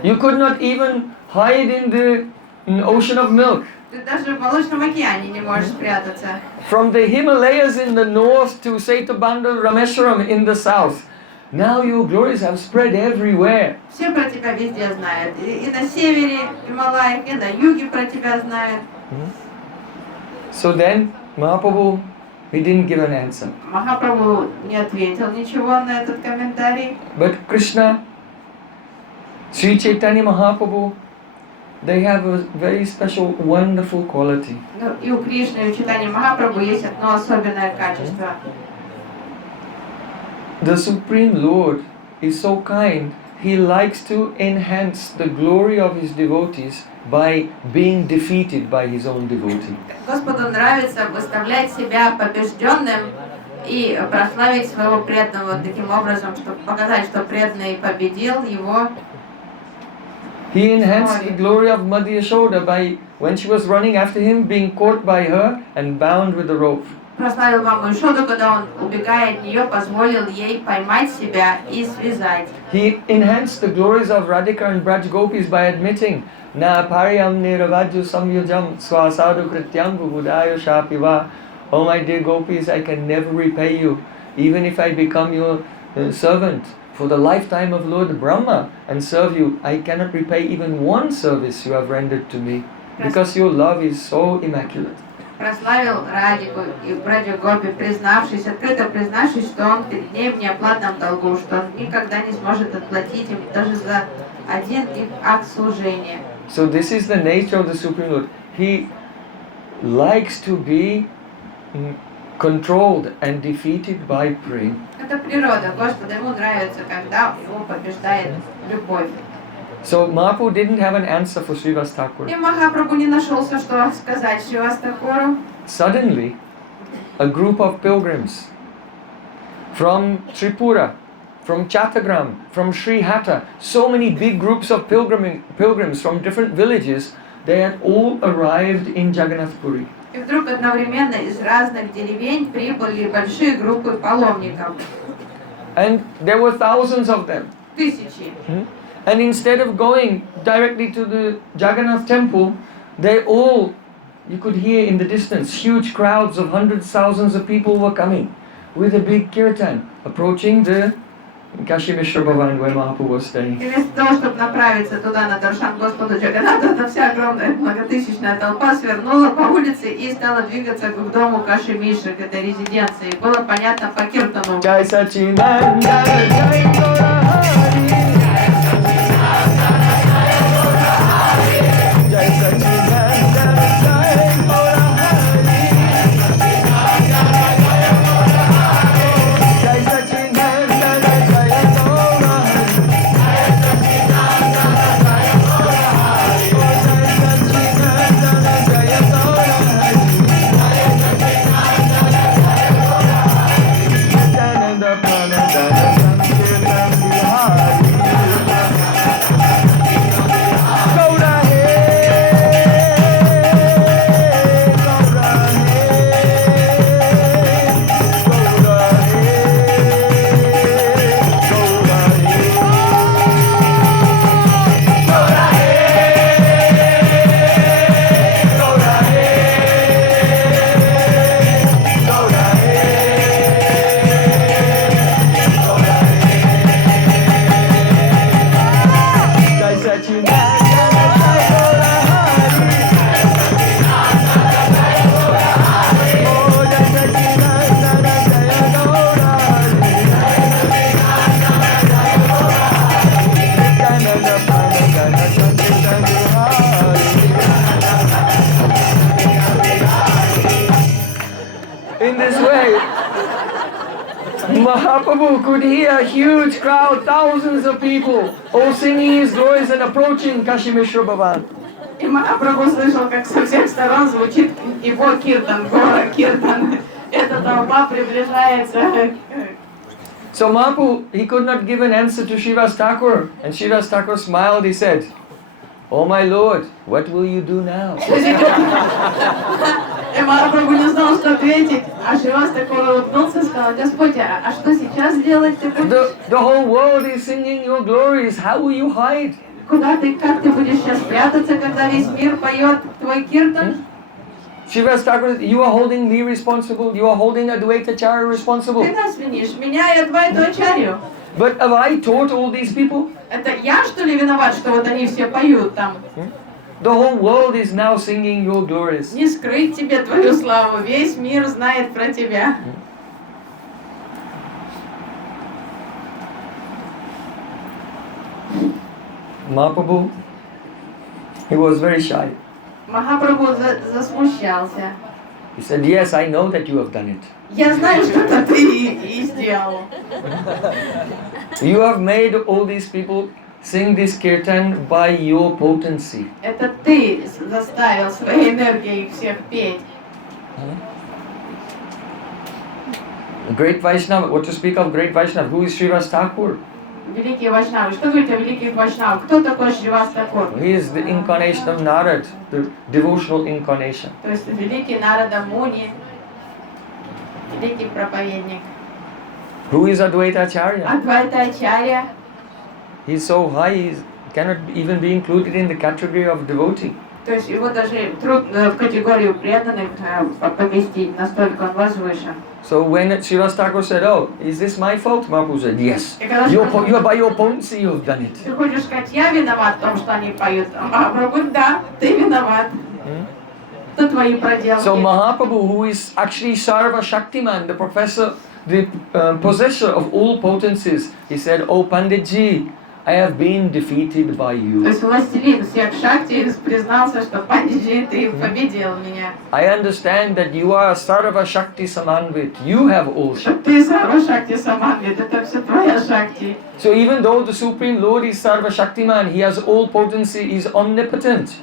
You could not even hide in the ocean of milk. Ты даже в Молочном океане не можешь спрятаться. From the Himalayas in the north to Setabandha Rameswaram in the south. Now your glories have spread everywhere. Все про тебя везде знают. И на севере Гималаев, и на юге про тебя знают. So then Mahaprabhu, he didn't give an answer. Махапрабху не ответил ничего на этот комментарий. But Krishna, Sri Chaitanya Mahaprabhu, they have a very special, wonderful quality. Ну, и у Кришны, и у Чайтаньи Махапрабху есть одно особенное качество. The Supreme Lord is so kind, He likes to enhance the glory of His devotees by being defeated by His own devotee. Господу нравится выставлять себя побежденным и прославить своего преданного таким образом, чтобы показать, что преданный победил его. He enhanced the glory of Mother Yashoda by, when she was running after him, being caught by her and bound with a rope. Прославил маму Ишоду, когда он, убегая от нее, позволил ей поймать себя и связать. He enhanced the glories of Radhika and Braj Gopis by admitting, Na pariyam niravajyu samyujam swasadu krityam bubudayo shapiva. Oh my dear Gopis, I can never repay you, even if I become your servant for the lifetime of Lord Brahma and serve you. I cannot repay even one service you have rendered to me, because your love is so immaculate. Прославил Радику и Браджа Гопи, признавшись, открыто признавшись, что он перед ней в неоплатном долгу, что он никогда не сможет отплатить им даже за один их акт служения. So this is the nature of the Supreme Lord. He likes to be controlled and defeated by prey. Это природа Господа, ему нравится, когда его побеждает любовь. So Mahaprabhu didn't have an answer for Srivas Thakur. И Махапрабху не нашелся, что сказать Шривастакуру. Suddenly, a group of pilgrims from Tripura, from Chattagram, from Srihatta, so many big groups of pilgrims from different villages, they had all arrived in Jagannath Puri. И вдруг одновременно из разных деревень прибыли большие группы паломников. And there were thousands of them. Тысячи. And instead of going directly to the Jagannath temple, they all, you could hear in the distance, huge crowds of hundreds, thousands of people were coming with a big kirtan, approaching the Kashi Mishra Bhavan where Mahaprabhu was staying. И вместо того, чтобы направиться туда на Даршан Господу Джаганнату, эта вся огромная многотысячная толпа свернула по улице и стала двигаться к дому Каши Миши, к этой резиденции. Было понятно по киртану. Jai Sachinanda Jai Gaurahari Jai Sachinanda Jai Gaurahari Jai Sachinanda Jai In this way, Mahaprabhu could hear a huge crowd, thousands of people, all singing his glories and approaching Kashi Mishra Bhavan. И Махапрабху слышал, как со всех сторон звучит его киртан, гора киртан. Эта толпа приближается. So Mahaprabhu, he could not give an answer to Srivas Thakur. And Srivas Thakur smiled, he said, Oh my Lord, what will you do now? И Махапрабху не знал, что ответить. А Шривас Такур улыбнулся и сказал: Господь, а что сейчас делать ты будешь? The whole world is singing your glories. How will you hide? Куда ты, как ты будешь сейчас прятаться, когда весь мир поет твой киртан? Srivas Thakur, you are holding me responsible. You are holding Advaitacharya responsible. Ты нас винишь, меня и Адвайту-ачарью. But have I taught all these people? Это я, что ли, виноват, что вот они все поют там? The whole world is now singing your glories. Не скрыть тебе твою славу, весь мир знает про тебя. Mahaprabhu, he was very shy. Махапрабху засмущался. He said, yes, I know that you have done it. Я знаю, что это ты и сделал. You have made all these people sing this kirtan by your potency. Это ты заставил своей энергией всех петь. Great Vaishnava, what to speak of great Vaishnava? Who is Srivas Thakur? Великие Вайшнавы. Что говорить о великих Вайшнавах? Кто такой Шривас Такур? He is the incarnation of Narad, the devotional incarnation. То есть великий Нарада Муни, великий проповедник. Who is Advaitacharya? Адвайта-ачарья. He is so high, he cannot even be included in the category of devotee. То есть его даже трудно в категорию преданных поместить, настолько он возвышен. So when Srivas Thakur said, oh, is this my fault? Mahaprabhu said, yes. By your potency you have done it. Ты хочешь сказать, я виноват в том, что они поют? А Махапрабху, да, ты виноват. Это твои проделки. So Mahaprabhu, who is actually Sarva Shaktiman, the professor, the possessor of all potencies, he said, oh Panditji, I have been defeated by То you. есть властелин всех шакти признался, что Пандиджи, ты победил меня. I understand that you are Sarva Shakti Samanvit. You have all Shakti. Ты Сарва Шакти Саманвит, это все твоя шакти. So even though the Supreme Lord is Sarva Shaktiman, he has all potency, he is omnipotent.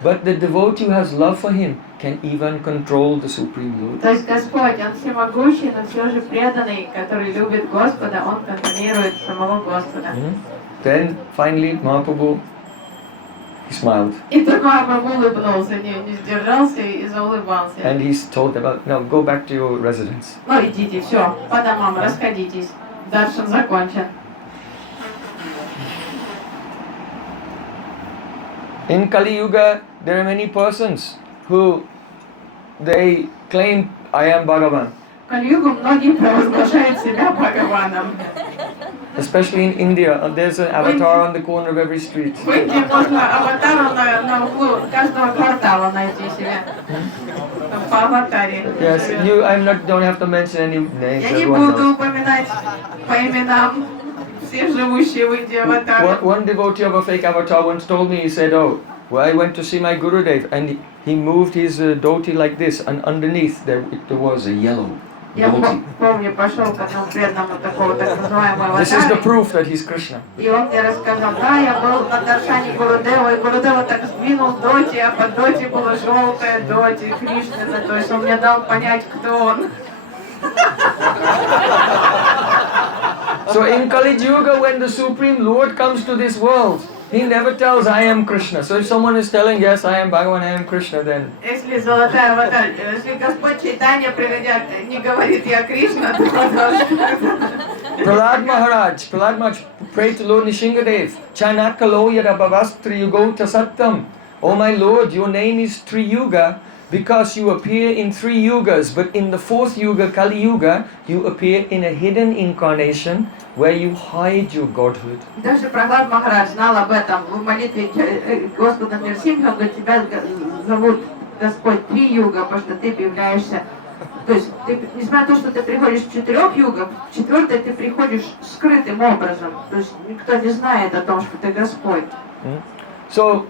But the devotee who has love for him can even control the Supreme Lord. То есть Господь, Он всемогущий, но все же преданный, который любит Господа, Он контролирует самого Господа. Then finally Mahaprabhu, he smiled. И тут Махапрабху улыбнулся, не сдержался и заулыбался. And he's told about, now go back to your residence. Ну идите, все, по домам, расходитесь. Даршан закончен. In Kali Yuga, there are many persons who they claim I am Bhagavan. В Кали-югу многие провозглашают себя Бхагаваном. Especially in India, there's an avatar on the corner of every street. В Индии можно аватару на углу каждого квартала найти себе. По аватаре. Yes, don't have to mention any names. Я не Everyone буду knows. упоминать по именам все живущие в Индии аватары. One devotee of a fake avatar once told me, he said, oh, well, I went to see my Gurudev and he moved his dhoti like this, and underneath there was a yellow Я dhoti. помню, пошел к одному преданному такого так называемого This is the аватара. proof that he's Krishna. И он мне рассказал, да, я был на Даршане Гурудева, и Гурудева так сдвинул доти, а под доти была желтая доти, Кришнина, то есть он мне дал понять, кто он. So in Kali Yuga, when the Supreme Lord comes to this world, he never tells I am Krishna. So if someone is telling, yes, I am Bhagavan, I am Krishna, then Если золотая аватар, если Господь Чайтанья приведет, не говорит я Кришна, то Prahlad Maharaj prayed to Lord Nishingadev, Chanakalo yada bhavastri yugota sattam. Oh my Lord, your name is Triyuga because you appear in 3 yugas, but in the 4th yuga, Kali Yuga, you appear in a hidden incarnation where you hide your godhood. Даже Прахлад Махарадж знал об этом в молитве Господа Нирсимха, он говорит, тебя зовут Господь 3 юга, потому что ты появляешься. То есть, несмотря на то, что ты приходишь в 4 югах, в 4-й ты приходишь скрытым образом. То есть никто не знает о том, что ты Господь. So,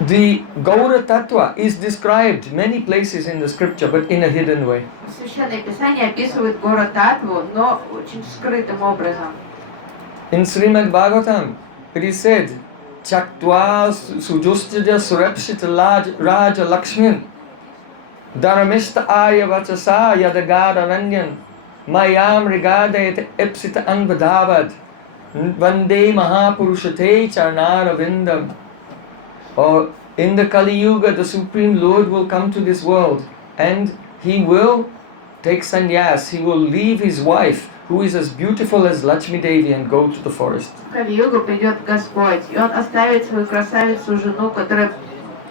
the Gaura Tattva is described many places in the scripture, but in a hidden way. Священное Писание описывает город Татву, но очень скрытым образом. In Srimad Bhagavatam, it is said, Chaktva sujustya surapsita raja lakshmin dharamista arya vachasa yadagada ranyan Mayam Rigadayat Epsita Anvadavad Vande Mahapurushate Charnaravindam. Or in the Kali Yuga, the Supreme Lord will come to this world and He will take sannyas. He will leave His wife, who is as beautiful as Lakshmi Devi, and go to the forest. В Кали-югу придет Господь, и Он оставит свою красавицу жену, которая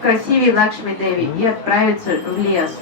красивее Лакшми Деви, и отправится в лес.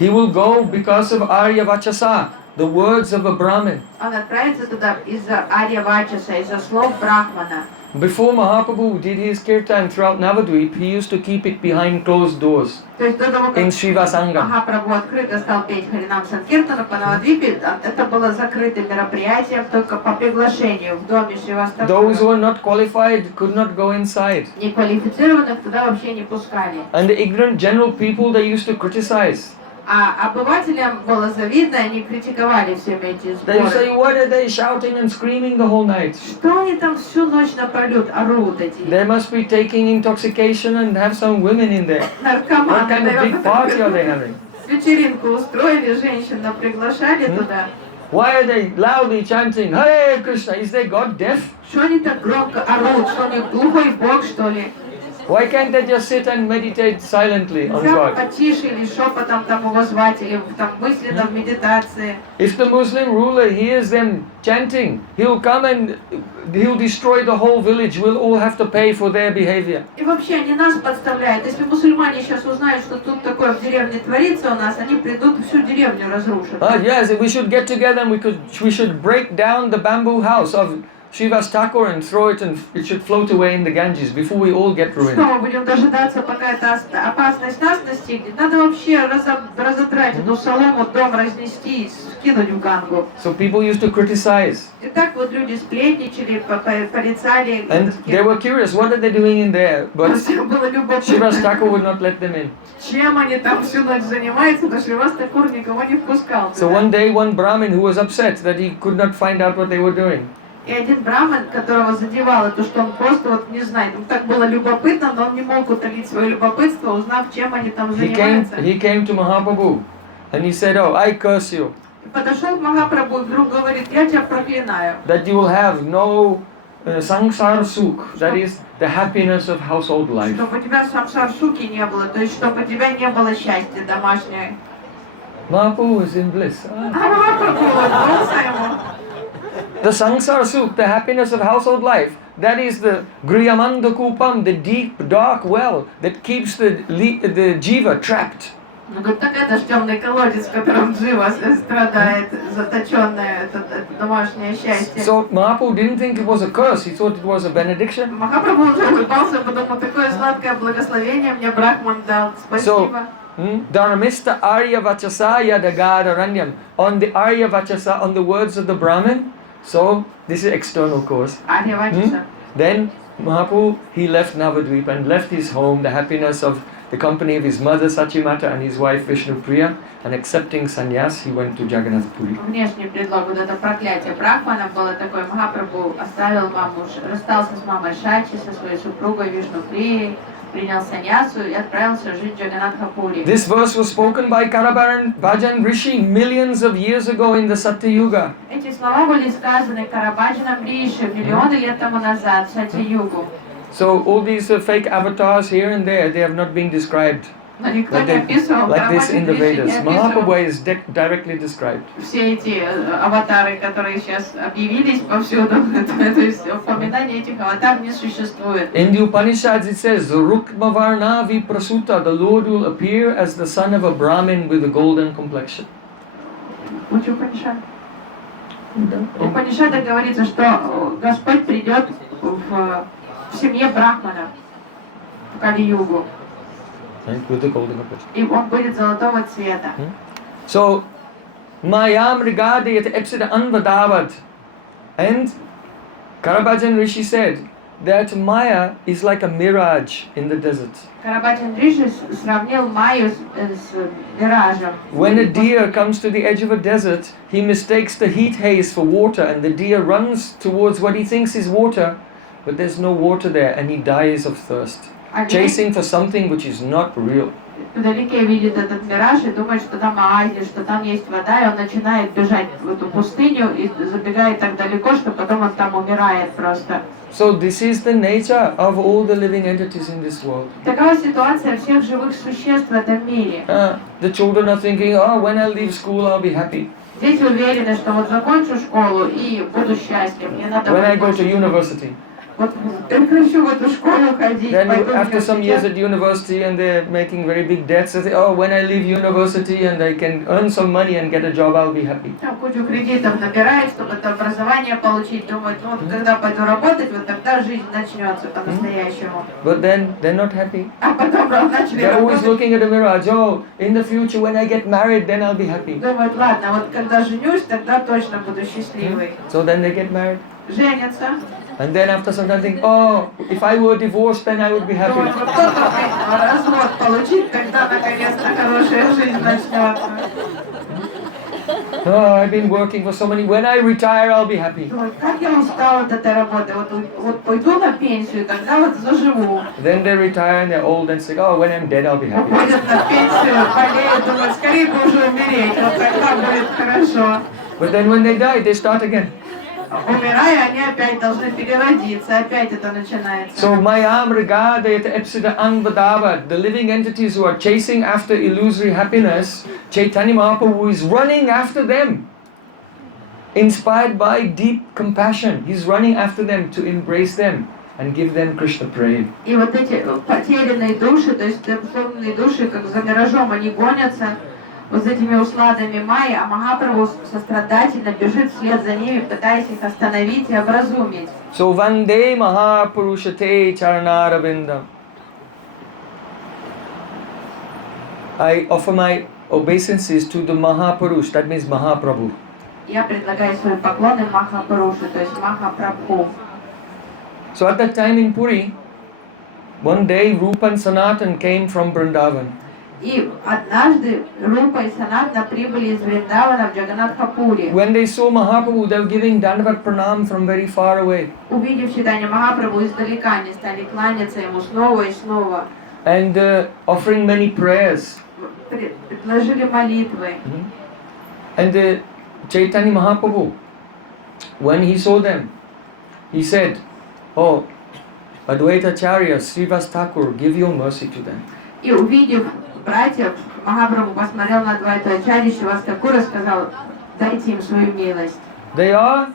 He will go because of Arya Vachasa, the words of a Brahmin. Он отправится туда из-за Арья-Вачаса, из-за слов Брахмана. Before Mahaprabhu did his kirtan throughout Navadvip, he used to keep it behind closed doors То есть до того, как in Srivasangam. Махапрабху открыто стал петь Харинам Санкиртану по Навадвипе, это было закрытым мероприятием только по приглашению в доме Those who Шривастакура. were not qualified could not go inside. Неквалифицированных туда вообще не пускали. And the ignorant general people, they used to criticize. А обывателям было завидно, они критиковали все эти They used to сборы. say, what are they shouting and screaming the whole night? Что они там всю ночь напролет орут эти They must be taking intoxication and have some women in there. What наркоманы? kind of big party are they having? Вечеринку устроили, женщин приглашали туда. Why are they loudly chanting, Hare Krishna? Is their God deaf? Что они так громко орут? Что они глухой бог, что ли? Why can't they just sit and meditate silently on Нельзя God? потише или шепотом там его звать, или там мысленно в медитации. If the Muslim ruler hears them chanting, he'll come and he'll destroy the whole village. We'll all have to pay for their behavior. И вообще они нас подставляют. Если мусульмане сейчас узнают, что тут такое в деревне творится у нас, они придут и всю деревню разрушат. Yes, we should get together and we should break down the bamboo house of Srivas Thakur and throw it, and it should float away in the Ganges before we all get ruined. Что мы будем дожидаться, пока эта опасность нас настигнет? Надо вообще разодрать эту солому, дом разнести и скинуть в Гангу. So people used to criticize. И так вот люди сплетничали, порицали. And they were curious, what are they doing in there? But Всем было Srivas любопытно, Thakur would not let them in. чем они там всю ночь занимаются, потому что Шривастакур никого не впускал. So one day one Brahmin who was upset that he could not find out what they were doing. И один браман, которого задевало то, что он просто вот не знает, ему так было любопытно, но он не мог утолить свое любопытство, узнав, чем они там занимаются. He came to Mahaprabhu and he said, oh, I curse you, И подошел к Махапрабху и вдруг говорит, я тебя проклинаю, that you will have no sangsar sukh, that is the happiness of household life. чтобы у тебя самсар суки не было, то есть чтобы у тебя не было счастья домашнее. Mahaprabhu was in bliss. А Махапрабху улыбнулся ему. The sangsar sukh, the happiness of household life, that is the griyamanda kupam, the deep dark well that keeps the jiva trapped. Ну, говорит, так это ж темный колодец, в котором Джива страдает, заточенное это домашнее счастье. So Mahaprabhu didn't think it was a curse, he thought it was a benediction. Махапрабху уже улыбался, подумал, такое сладкое благословение мне Брахман дал. Спасибо. Dharmista Arya Vachasa Yadagararanyam. On the Arya Vachasa, on the words of the Brahmin. So this is external course. Арья-Вачаса. Then Mahaprabhu, he left Navadvip and left his home, the happiness of the company of his mother Sachimata and his wife Vishnupriya, and accepting sannyas, he went to Jagannath Puri. Внешний предлог, вот это проклятие Брахмана было такое. Махапрабху оставил маму, расстался с мамой Шачи, со своей супругой Вишнуприей, принял саньясу и отправился жить в Джаганнатхапури. This verse was spoken by Karabaran Bhajan Rishi millions of years ago in the Satya Yuga. Эти слова были сказаны Карабаджаном Риши миллионы лет тому назад, в Сатья-югу. So all these fake avatars here and there, they have not been described Но никто не описывал, like this in the Карабаджан Риши не Vedas. описывал Mahaprabhu is directly described. все эти аватары, которые сейчас объявились повсюду. То есть упоминания этих аватар не существует. In the Upanishads it says, Rukmavarna Viprasuta, the Lord will appear as the son of a Brahmin with a golden complexion. Учи Упанишад. В Упанишадах говорится, что Господь придет в семье Брахмана в Кали-югу, Right? With the golden complexion. и он будет золотого цвета. So, Mayam Rigadayat Epsida Anvadavad. And Karabajan Rishi said that Maya is like a mirage in the desert. Карабаджан Риши сравнил Майю с миражем. When a deer comes to the edge of a desert, he mistakes the heat haze for water, and the deer runs towards what he thinks is water, but there's no water there, and he dies of thirst, chasing for something which is not real. вдалеке видит этот мираж и думает, что там оазис, что там есть вода, и он начинает бежать в эту пустыню и забегает так далеко, что потом он там умирает просто. So this is the nature of all the living entities in this world. Такова ситуация всех живых существ в этом мире. The children are thinking, oh, when I leave school, I'll be happy. Дети уверены, что вот закончу школу и буду счастлив. Мне надо When I go to university. вот прекращу в эту школу ходить. Then пойду в after some years университет. at university and they're making very big debts, they say, oh, when I leave university and I can earn some money and get a job, I'll be happy. Там кучу кредитов набирает, чтобы это образование получить. Думают, ну вот когда пойду работать, вот тогда жизнь начнется по-настоящему. But then they're not happy. А потом начали They're always работать. looking at the mirage. Oh, in the future when I get married, then I'll be happy. Думают, ладно, вот когда женюсь, тогда точно буду счастливой. So then they get married. Женятся. And then after some time think, oh, if I were divorced, then I would be happy. Думают, вот только развод получить, тогда наконец-то хорошая жизнь начнется. Oh, I've been working for so many. When I retire, I'll be happy. Думают, как я устала от этой работы. Вот пойду на пенсию, тогда вот заживу. Then they retire and they're old and say, oh, when I'm dead, I'll be happy. Уходят на пенсию, болеют, думают, скорее бы уже умереть, вот тогда будет хорошо. But then when they die, they start again. Умирая, они опять должны переродиться, опять это начинается. So Mayam Rigada et Epsida Anvadava, the living entities who are chasing after illusory happiness, Chaitanya Mahaprabhu is running after them. Inspired by deep compassion, he's running after them to embrace them and give them Krishna prema. И вот эти потерянные души, то есть духовные души, как за миражом, они гонятся вот с этими усладами майи, а Махапрабху сострадательно бежит вслед за ними, пытаясь их остановить и образумить. So Vande Mahapurushate Charanaravindam. I offer my obeisances to the Mahapurush, that means Mahaprabhu. Я предлагаю свои поклоны Махапуруши, то есть Махапрабху. So at that time in Puri, one day Rupa and Sanatan came from Vrindavan. И однажды Рупа и Санатна прибыли из Вриндавана в Джаганатхапури. When they saw Mahaprabhu, they were giving Dandavat Pranam from very far away. Увидев читание Махапрабху издалека, они стали кланяться ему снова и снова. And offering many prayers. Предложили молитвы. And Chaitanya Mahaprabhu, when he saw them, he said, oh, Advaita Acharya, Srivas Thakur, give your mercy to them. И увидев братьев, Махапрабху посмотрел на Адвайту Ачарью, Сривас Такур и сказал, дайте им свою милость. They are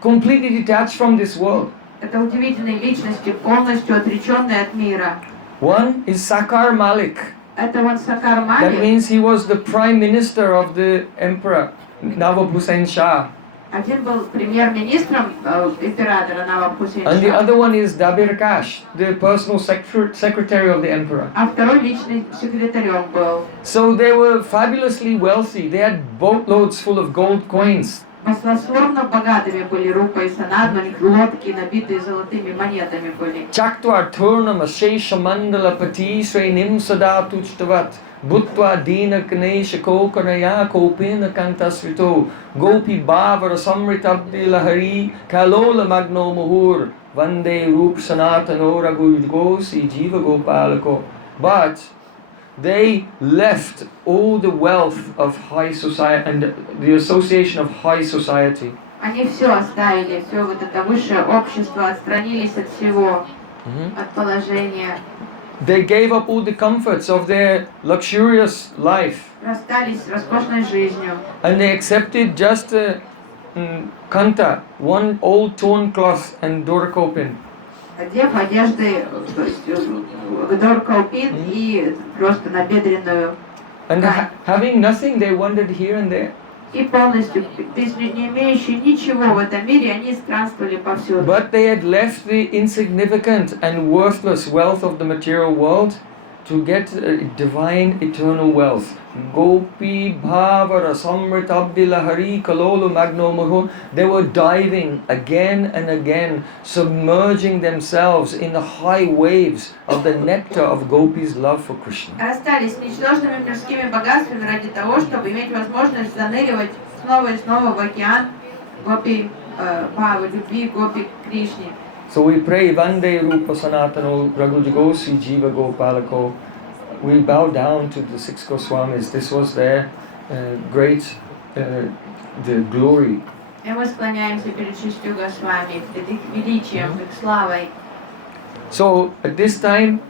completely detached from this world. Это удивительные личности, полностью отреченные от мира. One is Sakar Malik. Это вот Сакар That Малик, means he was the prime minister of the emperor, Nawab Hussain Shah. один был премьер-министром императора Наваб Хусейн And the Шах, other one is Dabir Kash, the personal secretary of the emperor. а второй личный секретарем был. So they were fabulously wealthy. They had boatloads full of gold coins. Баснословно богатыми были Рупа и Санатна, у них лодки, набитые золотыми монетами были. Chaktvar Turnam Ashesha Mandala Pati Srenim Sada Tuchtavat Bhutva Dina Kanesha Kokanaya Kopina Kantasrito Gopi Bhavara Samritabdi Lahari Kalola Magno Muhur Vande Rup Sanatano Ragujgosi Jiva Gopalako. But they left all the wealth of high society and the association of high society. Они все оставили, все вот это высшее общество, отстранились от всего, от положения, They gave up all the comforts of their luxurious life расстались с роскошной жизнью. and they accepted just a kanta, one old torn cloth and dorkopin. Одев одежды, то есть доркаупин и просто набедренную. And having nothing, they wandered here and there. И полностью, то есть не имеющие ничего в этом мире, они странствовали повсюду. But they had left the insignificant and worthless wealth of the material world to get divine eternal wealth. Gopi Bhavara Samrit Abdila Hari Kalolo Magno Maho. They were diving again and again, submerging themselves in the high waves of the nectar of Gopi's love for Krishna. Расстались с ничтожными мирскими богатствами ради того, чтобы иметь возможность заныривать снова и снова в океан Гопи Бхавы, любви Гопи к Кришне. So we pray Vande Rupa Sanatano Raghujagosi Jiva Gopalako we bow down to the 6 Goswamis. This was their great the glory. И мы склоняемся перед 6 Госвами, перед их величием, их славой. So at this time,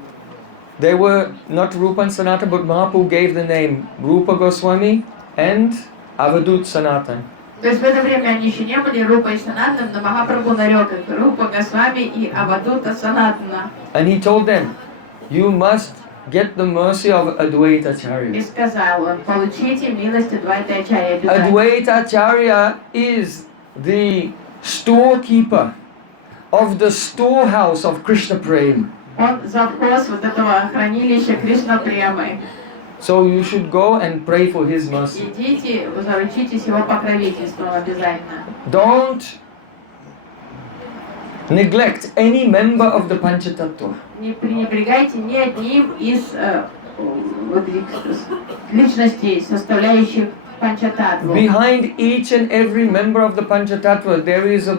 they were not Rupa and Sanatan, but Mahaprabhu gave the name Rupa Goswami and Avadut Sanatan. То есть в это время они еще не были Рупа и Санатаном, но Махапрабху нарек их Рупа Госвами и Авадута Санатана. And he told them, you must get the mercy of Advaita И Acharya. сказал он, получите милость Адвайта Ачарьи обязательно. Advaita Acharya is the storekeeper of the storehouse of Krishna Prem. Он завхоз вот этого хранилища Кришна Премы. So you should go and pray for his mercy. Идите, заручитесь его покровительством обязательно. Don't neglect any member of the Panchatattva. Не пренебрегайте ни одним из вот этих личностей, составляющих Панчататтву. Behind each and every member of the Panchatattva there is a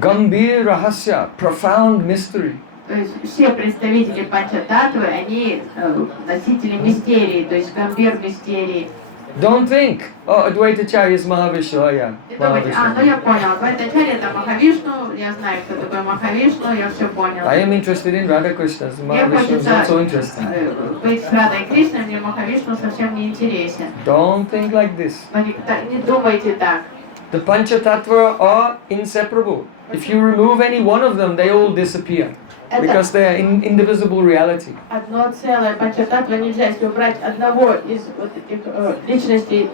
Gambhir Rahasya, profound mystery. То есть все представители Панчататтвы, они носители мистерии, то есть гамбир мистерии. Don't think, oh, Advaita Acharya is Mahavishnu, oh yeah, И думаете, ну Mahavishnu. я понял, Адвайта Ачарья это Махавишну, я знаю, кто такой Махавишну, я все понял. I am interested in Radha Krishna, so Мне Mahavishnu is хочется not so interesting. быть с Радой Кришной, мне Махавишну совсем не интересен. Don't think like this. Но не думайте так. The Panchatattva are inseparable. If you remove any one of them, they all disappear. Because they are in indivisible reality. Одно целое Панчататтва нельзя, если убрать одного из вот этих личностей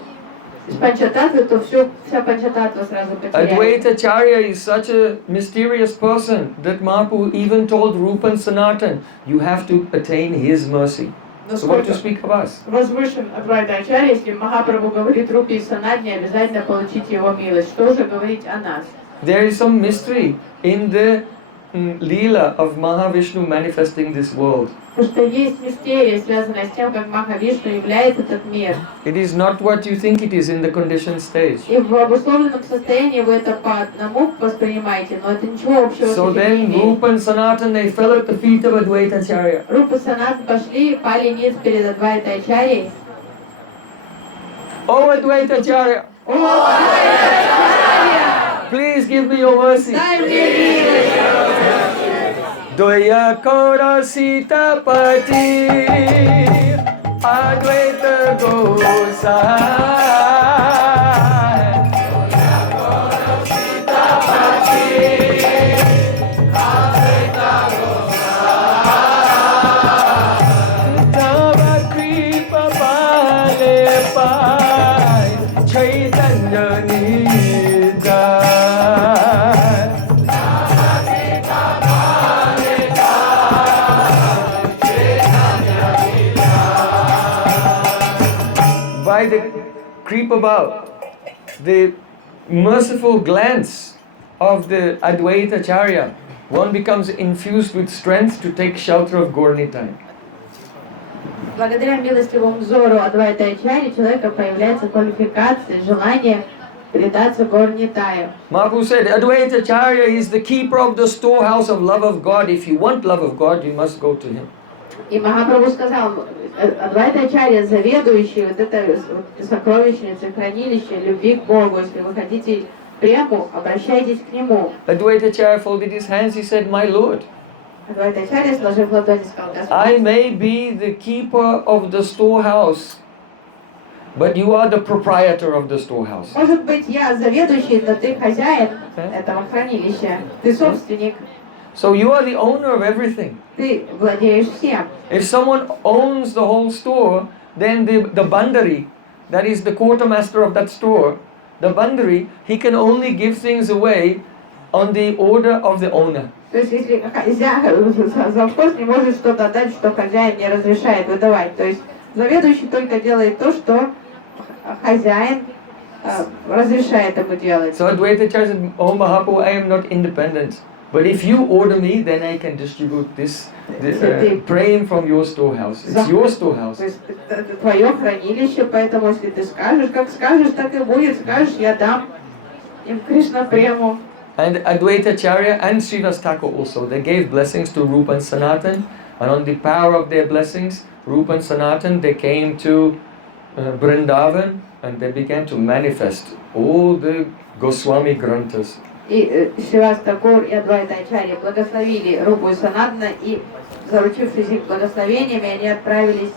из Панчататтвы, то вся Панчататтва сразу потеряется. Advaita Acharya is such a mysterious person that Mahaprabhu even told Rupa and Sanatan, you have to attain his mercy. So what to speak of us? Возвышен Адвайта Ачарья, если Махапрабху говорит Рупе и Санатне, обязательно получите его милость. Что же говорить о нас? There is some mystery in the Leela of Mahavishnu manifesting this world. Потому что есть мистерия, связанная с тем, как Махавишну являет этот мир. It is not what you think it is in the conditioned stage. И в обусловленном состоянии вы это по одному воспринимаете, но это ничего общего с So этим не then имеет. Rupa and Sanatan, they fell at the feet of Advaita Acharya. Рупа и Санат пошли, пали ниц перед Адвайта Ачарьей. Oh Advaita Acharya, please give me your mercy. Дай мне милость! Dvaya Kora Sita Pati Advaita Gosai. Tava Kripa Pale Pai Chaitanya Nidai. By the creep about, the merciful glance of the Advaita Acharya, one becomes infused with strength to take shelter of Gaur-Nitai. Благодаря милостивому взору Адвайта Ачарьи у человека появляется квалификация, желание предаться Гор-Нитаю. Mahaprabhu said, Advaita Acharya is the keeper of the storehouse of love of God. If you want love of God, you must go to him. И Махапрабху сказал, Адвайта Ачарья, заведующий вот этой сокровищницей, хранилище любви к Богу. Если вы хотите прему, обращайтесь к нему. Advaita Acharya folded his hands, he said, My Lord, Адвайта Ачарья, сложив ладони, сказал, I Господь, may be the keeper of the storehouse, but you are the proprietor of the storehouse. может быть, я заведующий, но ты хозяин этого хранилища. Ты собственник, So you are the owner of everything. ты владеешь всем. If someone owns the whole store, then the bandari, that is the quartermaster of that store, the bandari, he can only give things away on the order of the owner. То есть, если завхоз не может что-то отдать, что хозяин не разрешает выдавать. То есть, заведующий только делает то, что хозяин разрешает ему делать. So Advaita Acharya said, Oh Mahaprabhu, I am not independent. But if you order me, then I can distribute this praying from your storehouse. It's your storehouse. То есть, это твое хранилище, поэтому, если ты скажешь, как скажешь, так и будет. Скажешь, я дам им Кришна прему. And Advaita Acharya and Srivas Thakur also, they gave blessings to Rupa and Sanatan And on the power of their blessings, Rupa and Sanatan, they came to Vrindavan and they began to manifest all the Goswami Granthas. И Шривас Такур и Адвайта Ачарья благословили Рупу и Санатана, и, заручившись их благословениями, они отправились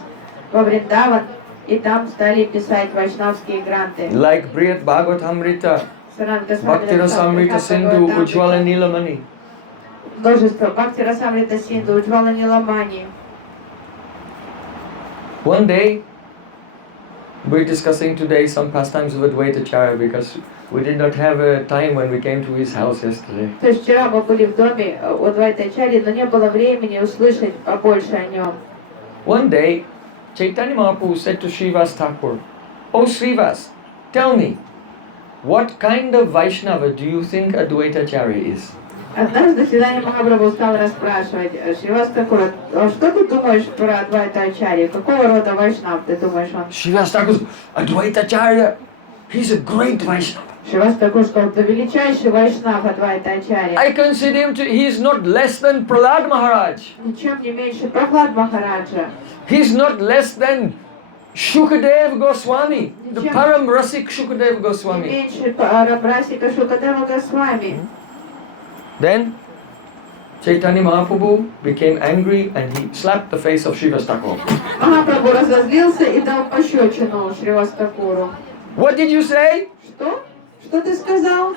во Вриндаван, и там стали писать вайшнавские гранты. Like Brihad Bhagavatamrita, Bhakti Rasamrita Sindhu, Ujjvala Nilamani. Множество Бхакти Расамрита Синду, Уджвала Ниламани. One day, we're discussing today some pastimes of Advaita Acharya because we did not have a time when we came to his house yesterday. То есть вчера мы были в доме у Адвайта Ачарьи, но не было времени услышать побольше о нем. One day, Chaitanya Mahaprabhu said to Srivas Thakur, "Oh Srivas, tell me, what kind of Vaishnava do you think Advaita Acharya is?" Однажды Чайтанья Махапрабху стал расспрашивать Шривас Такура, что ты думаешь про Адвайта Ачарью? Какого рода вайшнав ты думаешь он? Srivas Thakur said, "Advaita Acharya, he's a great Vaishnava. Шривас Такур сказал, это величайший вайшнав Адвайта Ачарья. I consider him to, he is not less than Prahlad Maharaj. Ничем не меньше Прахлад Махараджа. He's not less than Shukadev Goswami, the Param Rasik Shukadev Не Goswami." меньше Рабрасика Шукадева Госвами. Then Chaitanya Mahaprabhu became angry and he slapped the face of Srivas Thakur. Махапрабху разозлился и дал пощечину Шривас Такуру. What did you say? Что? Что ты сказал?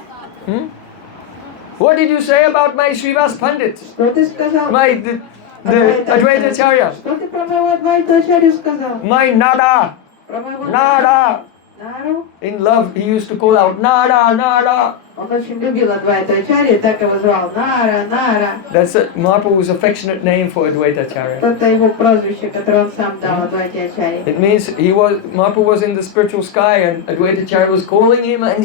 What did you say about my Srivas Pandit? Что ты сказал? The Advaita Acharya? Что ты про моего Адвайту Ачарью сказал? My Nada! Про моего Nada! Нару? In love he used to call out Nada, Nada! Он очень любил Адвайту Ачарью, так его звал Нара, Нара. That's Mahaprabhu's affectionate name for Advaita Acharya. Это его прозвище, которое он сам дал Адвайте Ачарье. It means Mahaprabhu was in the spiritual sky and Advaita Acharya was calling him and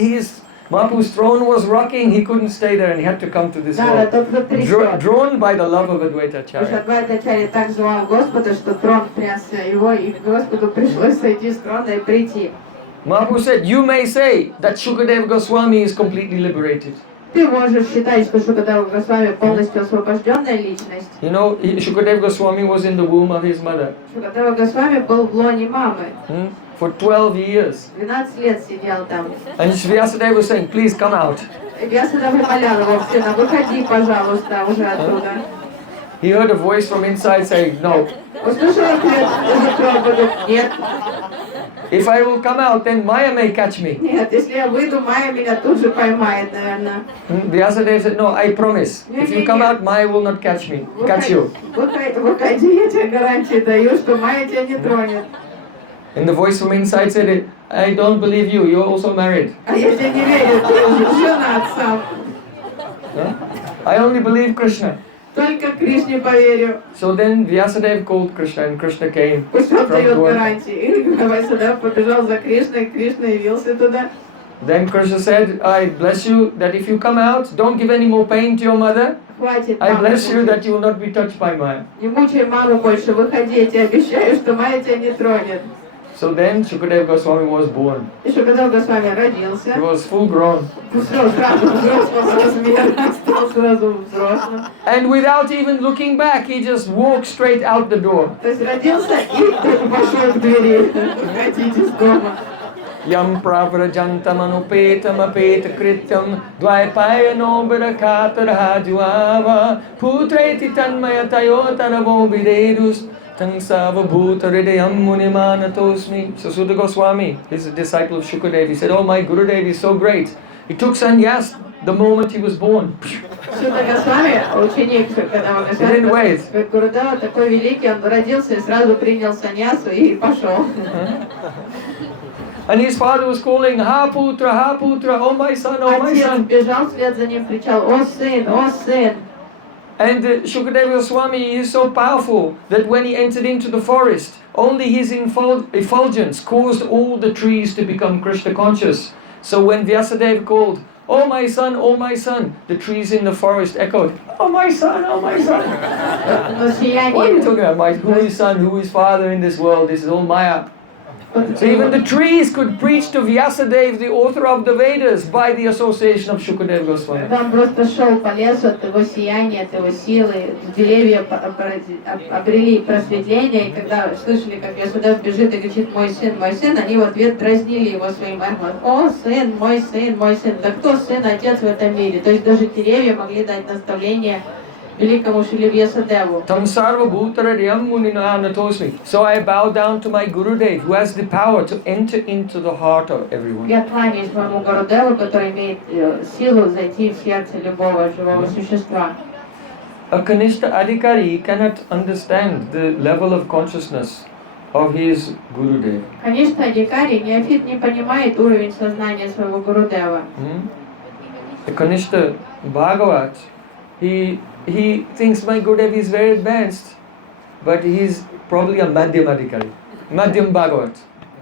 Mahaprabhu's throne was rocking, he couldn't stay there and he had to come to this Нара, world. тот, кто трясет. Drawn by the love of Advaita Потому что Acharya. Адвайта Ачарья так звал Господа, что трон трясся его, и Господу пришлось сойти с трона и прийти. Mahaprabhu said, you may say that Shukadev Goswami is completely liberated. Ты можешь считать, что Шукадева Госвами полностью освобожденная личность. You know, Shukadev Goswami was in the womb of his mother Шукадева Госвами был в лоне мамы. for 12 years. 12 лет сидел там. And Vyasadeva was saying, please come out. Я всегда умоляла его, сына, выходи, пожалуйста, уже оттуда. He heard a voice from inside saying, no. Услышал ответ из утробы, нет, If I will come out, then Maya may catch me. нет, если я выйду, Майя меня тут же поймает, наверное. Vyasadeva said, no, I promise. If you come out, Maya will not catch you. Выходи, я тебе гарантию даю, что Майя тебя не тронет. And the voice from inside said, I don't believe you, you're also married. А я тебе не верю, ты уже женат сам. I only believe Krishna. Только Кришне поверю. So then Vyasadeva called Krishna and Krishna came Пусть он from дает Dwarka. гарантии. И Вайсадев побежал за Кришной, Кришна явился туда. Then Krishna said, I bless you that if you come out, don't give any more pain to your mother. Хватит, I мама, bless you that you will not be touched by Maya. не мучай маму больше, выходи, я тебе обещаю, что Майя тебя не тронет. So then Shukadev Goswami was born. И Шукадев Госвами родился. He was full grown. Все, сразу взрослого размера, стал сразу взрослым. And without even looking back, he just walked straight out the door. То есть родился и пошел к двери. Выходите из дома. Yam pravrajantam anupetam apeta krityam dvaipayano birakatara juava putreti tanmayatayo taravo videdus tangsava bhuta hridayam munimanatosmi. So Sutta Goswami is a disciple of Shukadev. He said, oh, my Gurudev is so great. He took sannyas the moment he was born. Шута Госвами, ученик Шукадева Госвами, как Гурудева, такой великий, он родился и сразу принял саньясу и пошел. And his father was calling, Ha Putra, oh my son, oh my Отец son. бежал вслед за ним, кричал, о сын, о сын. And Shukadeva Goswami is so powerful that when he entered into the forest, only his effulgence caused all the trees to become Krishna conscious. So when Vyasadeva called, oh my son, the trees in the forest echoed, oh my son, oh my son. Но What are you talking about? Who is son, who is father in this world? This is all Maya. So even the trees could preach to Vyasadeva, the author of the Vedas, by the association of Shukadeva Goswami. Когда он просто шел по лесу от его сияния, от его силы, деревья обрели просветление, и когда слышали, как Вьясадев бежит и кричит мой сын, они в ответ дразнили его своим эхом. О, сын, мой сын, мой сын. Да кто сын, отец в этом мире? То есть даже деревья могли дать наставление великому Шри Вьясадеву. Tam sarva bhutaradhyam munina natosmi. So I bow down to my Gurudev, who has the power to enter into the heart of everyone. Я кланяюсь моему Гурудеву, который имеет силу зайти в сердце любого живого существа. A Kanishta Adhikari cannot understand the level of consciousness of his Gurudev. Конечно, Адhikari, неофит не понимает уровень сознания своего Гурудева. The Kanishta Bhagavat, he thinks my Gurudev is very advanced, but he's probably a Madhyam Adhikari, Madhyam Bhagavat.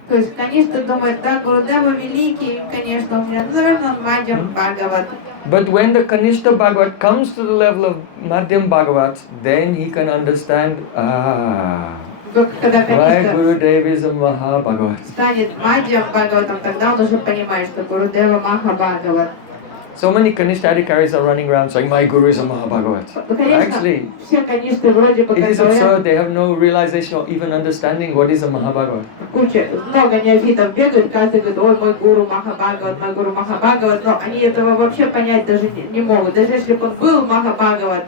То есть, конечно, думает, да, Гурудева великий, конечно, он, наверное, Мадьям Бхагават. But when the Kanishta Bhagavat comes to the level of Madhyam Bhagavat, then he can understand, Когда my Каништа Gurudev is a Maha Bhagavat. станет Мадьям Бхагаватом, тогда он уже понимает, что Гурудева Маха Бхагават. So many Kanishta Adhikaris are running around saying, my Guru is a Maha Bhagavat. Ну, конечно, Actually, все Каништы вроде бы it как is говорят, absurd, they have no realization or even understanding what is a Maha Bhagavat. много неофитов бегают, каждый говорит, ой, мой гуру Маха Бхагават, но они этого вообще понять даже не могут. Даже если бы он был Маха Бхагават,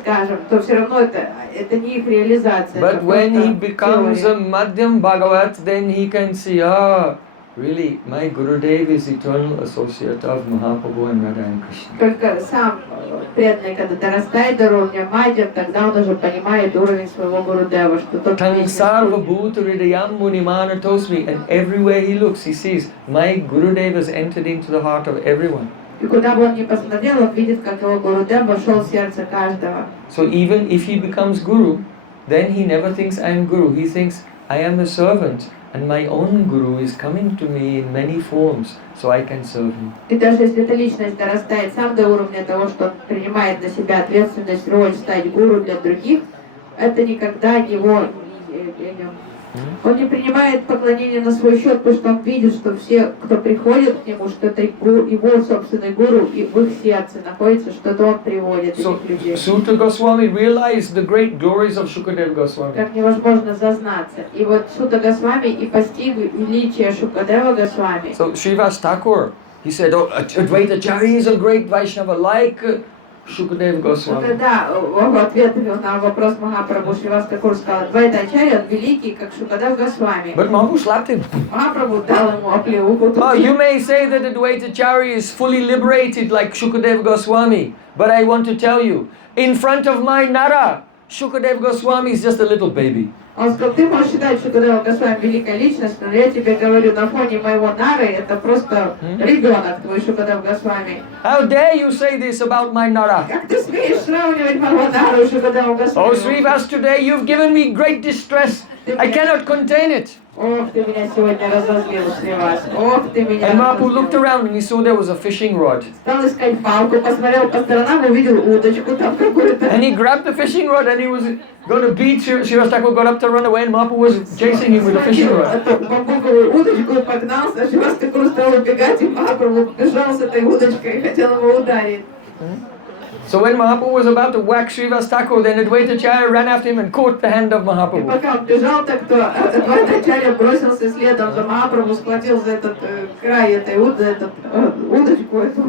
скажем, то все равно это не их реализация. But when he becomes a Madhyam Bhagavat, then he can see, really, my Gurudev is eternal associate of Mahaprabhu and Radha and Krishna. Только сам преданный, когда дорастает до уровня Мадьям, тогда он уже понимает уровень своего Гурудева, что тот Sarva Bhuta Hridayam Munimana Tosmi, and everywhere he looks, he sees, my Gurudev has entered into the heart of everyone. И куда бы он ни посмотрел, он видит, как его Гурудев вошел в сердце каждого. So even if he becomes Guru, then he never thinks I am Guru. He thinks I am a servant and my own Guru is coming to me in many forms so I can serve him. И даже если эта личность дорастает сам до уровня того, что он принимает на себя ответственность, роль стать гуру для других, это никогда его он не принимает поклонение на свой счет, потому что он видит, что все, кто приходит к нему, что это его собственный гуру, и в их сердце находится, что-то он приводит So этих людей. Suta Goswami realized the great glories of Shukadeva Goswami. Как невозможно зазнаться. И вот Сута Госвами и постиг величие Шукадева Госвами. So Srivas Thakur, he said, oh, Advaita Acharya is a great Vaishnava like Shukadeva Goswami. Когда в ответ на вопрос Махапрабху Шривас Такур сказал, Адвайта Ачарья великий, как Шукадев Госвами. But Mahaprabhu slapped him. Махапрабху дал ему оплеуху. Oh, you may say that Advaita Acharya is fully liberated like Shukadeva Goswami, but I want to tell you, in front of my Nara, Shukadeva Goswami is just a little baby. Он сказал, ты можешь считать Шукадева Госвами великая личность, но я тебе говорю, на фоне моего Нары это просто ребенок твой Шукадев Госвами. How dare you say this about my Nara? Как ты смеешь сравнивать моего Нару и Шукадева Госвами? Oh, Srivas, today you've given me great distress. I cannot contain it. Ох, ты меня сегодня разозлил, Шривас. Ох, ты меня And Mahaprabhu разозлил. looked around and he saw there was a fishing rod. Стал искать палку, посмотрел по сторонам, увидел удочку там какую-то. And he grabbed the fishing rod and he was going to beat Srivas Thakur, got up to run away and Mahaprabhu was chasing him with a fishing rod. Эту бамбуковую удочку и погнался, Шривас Такур стал убегать, и Махапрабху бежал с этой удочкой и хотел его ударить. So when Mahaprabhu was about to whack Srivas Thakur, then Advaita Acharya ran after him and caught the hand of И Mahaprabhu. пока он бежал, так то Адвайта Ачарья бросился следом за Махапрабху, схватил за этот край этой удочку эту.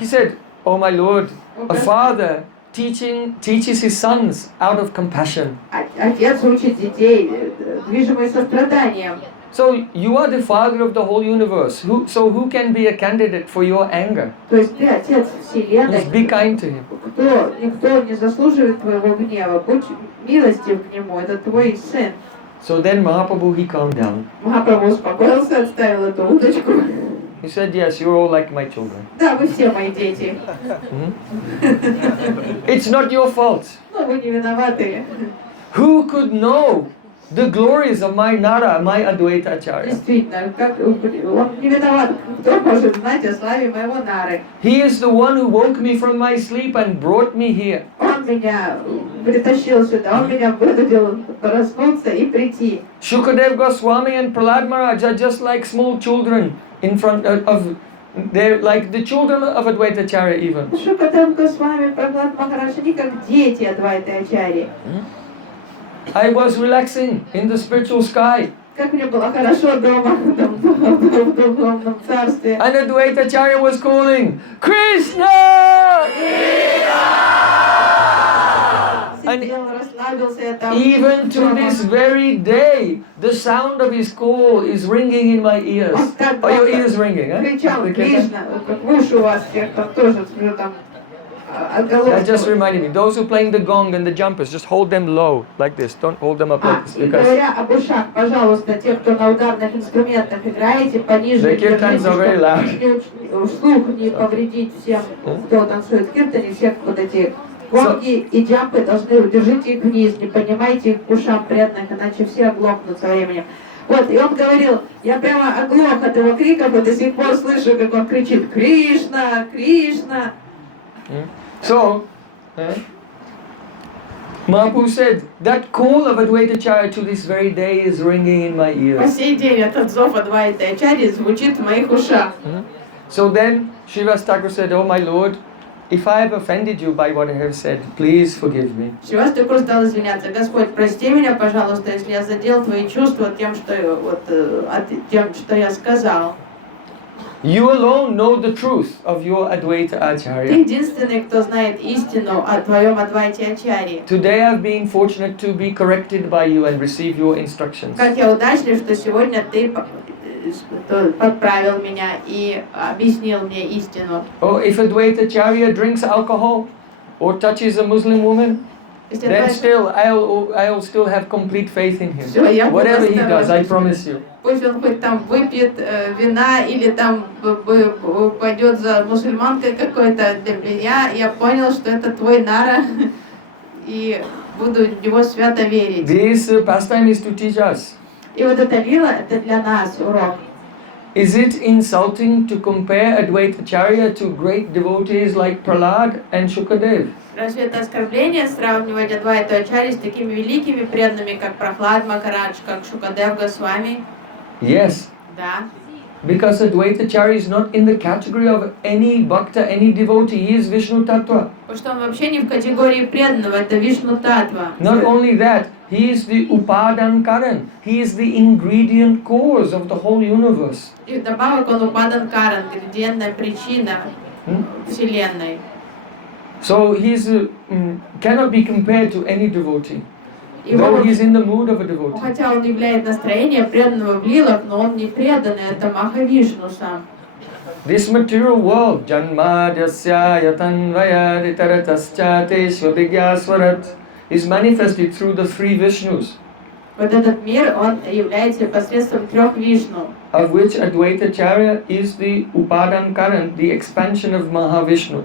He said, oh my Lord, a father teaches his sons out of compassion. Отец учит детей, движимый состраданием. So you are the father of the whole universe. So who can be a candidate for your anger? То есть ты отец вселенной. Just be kind to him. Никто не заслуживает твоего гнева. Будь милостив к нему, это твой сын. So then Mahaprabhu, he calmed down. Махапрабху успокоился, отставил эту удочку. He said, yes, you're all like my children. Да, вы все мои дети. It's not your fault. Но вы не виноваты. Who could know the glories of my Nara, my Advaita Acharya. Действительно, как он не виноват, кто может знать о славе моего Нары. He is the one who woke me from my sleep and brought me here. Он меня притащил сюда, он меня вынудил проснуться и прийти. Shukadev Goswami and Prahlad Maharaj are just like small children in front of they're like the children of Advaita Acharya even. Шукадев Госвами, Прахлад Махарадж, они как дети Адвайты Ачарьи. I was relaxing in the spiritual sky. Как мне было хорошо дома, там, в духовном царстве. And Advaita Acharya was calling, Krishna! Сидел, расслабился я там. Even to this very day, the sound of his call is ringing in my ears. Are your ears ringing? Кричал Кришна, как в уши у вас всех там тоже там That just отголоски. reminded me. Those who are playing the gong and the jumpers, just hold them low, like this. Don't hold them up like this. И Because говоря об ушах, пожалуйста, те, кто на ударных инструментах играете, пониже the kirtans are very loud. чтобы слух не повредить всем, кто танцует в киртане, всех вот эти гонги и джампы должны держите их вниз, не поднимайте их к ушам преданных, иначе все оглохнут со временем. Вот, и он говорил, я прямо оглох от его криков и до сих пор слышу, как он кричит «Кришна! Кришна!». So, Mahaprabhu said, that call of Advaita Acharya to this very day is ringing in my По ears. сей день этот зов Адвайты Ачарьи звучит в моих ушах. So then, Srivas Thakur said, Oh my Lord, if I have offended you by what I have said, please forgive me. Шривас Тхакур стал извиняться. Господь, прости меня, пожалуйста, если я задел твои чувства тем, что я сказал. You alone know the truth of your Advaita Ты Acharya. единственный, кто знает истину о твоем Адвайте Ачарье. Today I've been fortunate to be corrected by you and receive your instructions. Как я удачлив, что сегодня ты подправил меня и объяснил мне истину. Oh, if Advaita Acharya drinks alcohol or touches a Muslim woman, Если then Адвайта- still I'll still have complete faith in him. Всё, я буду Whatever he does, I осторожна. promise you. Пусть он хоть там выпьет вина или там пойдет за мусульманкой какой-то, для меня я понял, что это твой Нара, и буду в него свято верить. This pastime is to teach us. И вот эта лила, это для нас урок. Is it insulting to compare Advaita Acharya to great devotees like Prahlad and Shukadev? Разве это оскорбление сравнивать Адвайту Ачарьи с такими великими преданными, как Прахлад Махарадж, как Шукадев Госвами? Yes, Да. because Advaita Acharya is not in the category of any bhakta, any devotee. He is Vishnu Tattva. Потому что он вообще не в категории преданного, это Вишну Татва. Not only that, he is the Upadan Karan. He is the ingredient cause of the whole universe. И вдобавок он Упадан Каран, ингредиентная причина Вселенной. So he cannot be compared to any devotee. Though he is in the mood of a devotee. Хотя он являет настроение преданного в лилах, но он не преданный, это Махавишну сам. This material world, Janmadhyasya Yatanvaya Ritaratascha Teshvabhigyaswarat, is manifested through the three Vishnus, Вот этот мир, он является посредством трех Вишну, of which Advaita Acharya is the Upadan Karan, the expansion of Mahavishnu,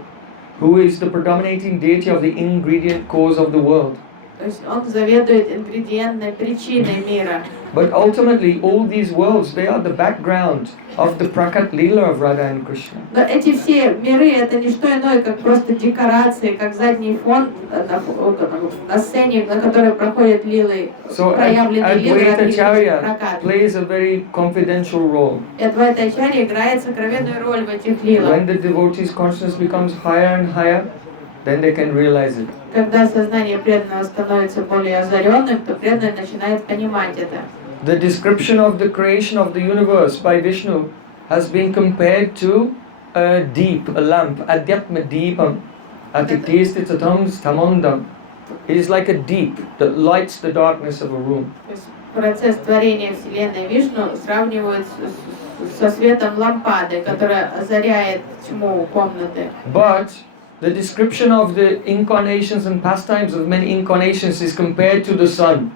who is the predominating deity of the ingredient cause of the world. то есть он заведует ингредиентной причиной мира. But ultimately, all these worlds, they are the background of the Prakat Leela of Radha and Krishna. Но эти все миры, это не что иное, как просто декорации, как задний фон на сцене, на которой проходят лилы, So проявленные лилы Advaita различных Acharya прокатов. plays a very confidential role. И Адвайта Ачарья играет сокровенную роль в этих лилах. When the devotee's consciousness becomes higher and higher, then they can realize it. Когда сознание преданного становится более озаренным, то преданный начинает понимать это. The description of the creation of the universe by Vishnu has been compared to a deep, a lamp, Adhyatma Deepam, Atitistitatam Stamondam. It is like a deep that lights the darkness of a room. То есть процесс творения Вселенной Вишну сравнивают со светом лампады, которая озаряет тьму комнаты. But the description of the incarnations and pastimes of many incarnations is compared to the sun.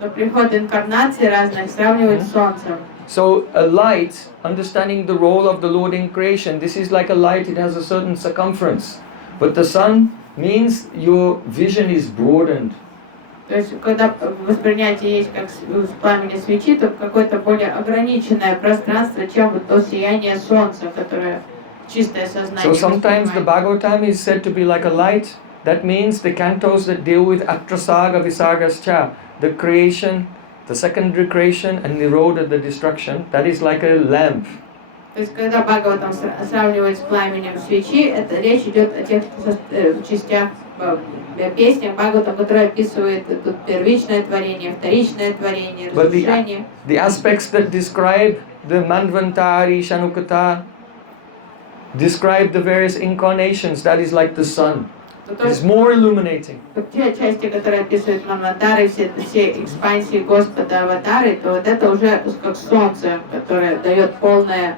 Но приход инкарнаций разных сравнивают с Солнцем. So a light, understanding the role of the Lord in creation, this is like a light, it has a certain circumference. But the sun means your vision is broadened. То есть, когда воспринятие есть как пламени свечи, то какое-то более ограниченное пространство, чем вот то сияние солнца, которое чистое сознание. So sometimes the воспринимает. Bhagavatam is said to be like a light. That means the cantos that deal with Atrasaga Visargascha, the creation, the secondary creation and Nirodha, the destruction, that is like a lamp. То есть, когда Бхагаватам сравнивает с пламенем свечи, это речь идет о тех частях песни Бхагаватам, которые описывают тут первичное творение, вторичное творение, But разрушение. the aspects that describe the Manvantari, Shanukata, describe the various incarnations, that is like the sun. То It's more illuminating. те части, которые описывают Манвантары, все экспансии Господа Аватары, то вот это уже как солнце, которое дает полное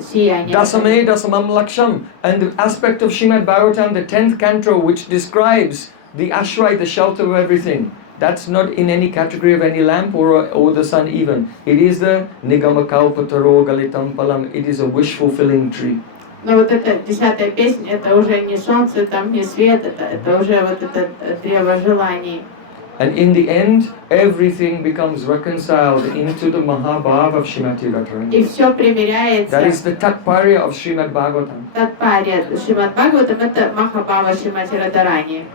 сияние. Dasame Dasamam Laksham. And the aspect of Srimad Bhagavatam, the 10th canto, which describes the ashray, the shelter of everything. That's not in any category of any lamp or the sun even. It is the Nigamakaupattaro Galitam Palam. It is a wish fulfilling tree. Но вот эта 10-я песня, это уже не солнце, там не свет, это уже вот это древо желаний. And in the end, everything becomes reconciled into the Mahabhava of Srimati Radharani. И все примиряется. That is the Tatparya of Srimad Bhagavatam. Татпарья Шримад Бхагаватам, это Махабхава Шримати Радхарани.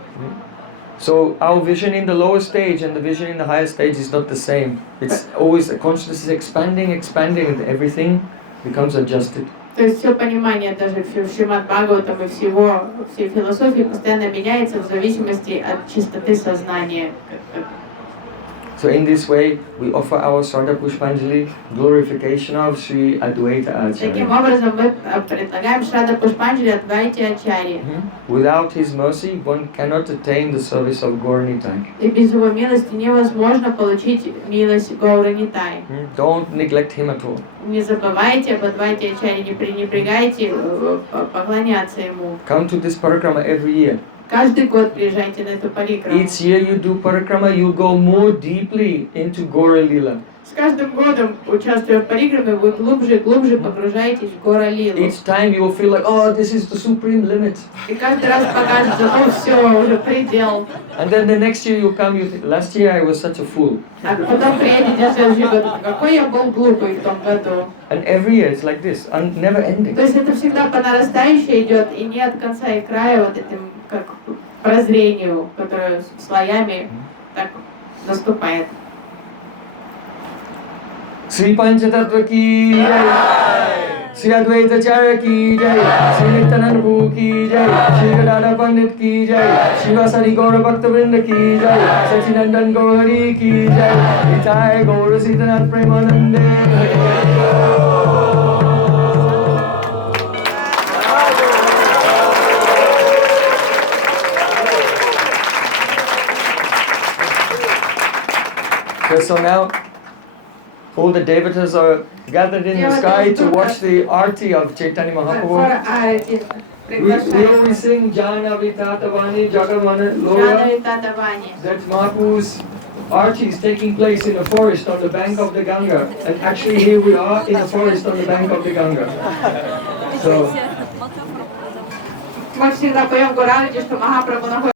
So our vision in the lower stage and the vision in the higher stage is not the same. It's always, the consciousness is expanding, and everything becomes adjusted. То есть все понимание даже в Шримад Бхагаватам и всей философии постоянно меняется в зависимости от чистоты сознания. So in this way, we offer our Shraddha Pushpanjali, glorification of Sri Advaita Таким Acharya. образом, мы предлагаем Шрада Пушпанджали Адвайте Ачарьи. Without his mercy, one cannot attain the service of Gaur Nitai. И без его милости невозможно получить милость Гаура Нитай. Don't neglect him at all. Не забывайте об Адвайте Ачарьи, не пренебрегайте поклоняться ему. Come to this parikrama every year. Каждый год приезжайте на эту парикраму. Each year you do parikrama, you go more deeply into Gaura Lila. С каждым годом, участвуя в парикраме, вы глубже и глубже погружаетесь в Гора Лилу. Each time you will feel like, oh, this is the supreme limit. И каждый раз покажется, ну все, уже предел. And then the next year you come, you think, last year I was such a fool. А потом приедете в следующий год, какой я был глупый в том году. And every year it's like this, never ending. То есть это всегда по нарастающей идет, и не от конца и края вот этим, как прозрению, которое слоями так наступает. Sri Panchatattva ki jai, Sri Advaita Acharya ki jai, Sri Nityananda Prabhu ki jai, Sri Gadadhar Pandit ki jai, Shivasari Gaura Bhakta Vrinda ki jai, Sachinandan Gaurahari ki jai, Nitai Gaura Sitanath Premanande. Okay, so now all the devatas are gathered in the sky to watch the arti of Chaitanya Mahaprabhu. We always sing Jana Vitatavani Jagamana Lora. That Mahaprabhu's arti is taking place in a forest on the bank of the Ganga. And actually here we are in a forest on the bank of the Ganga. So Мы всегда поем Гурарати, что Махапрабху находится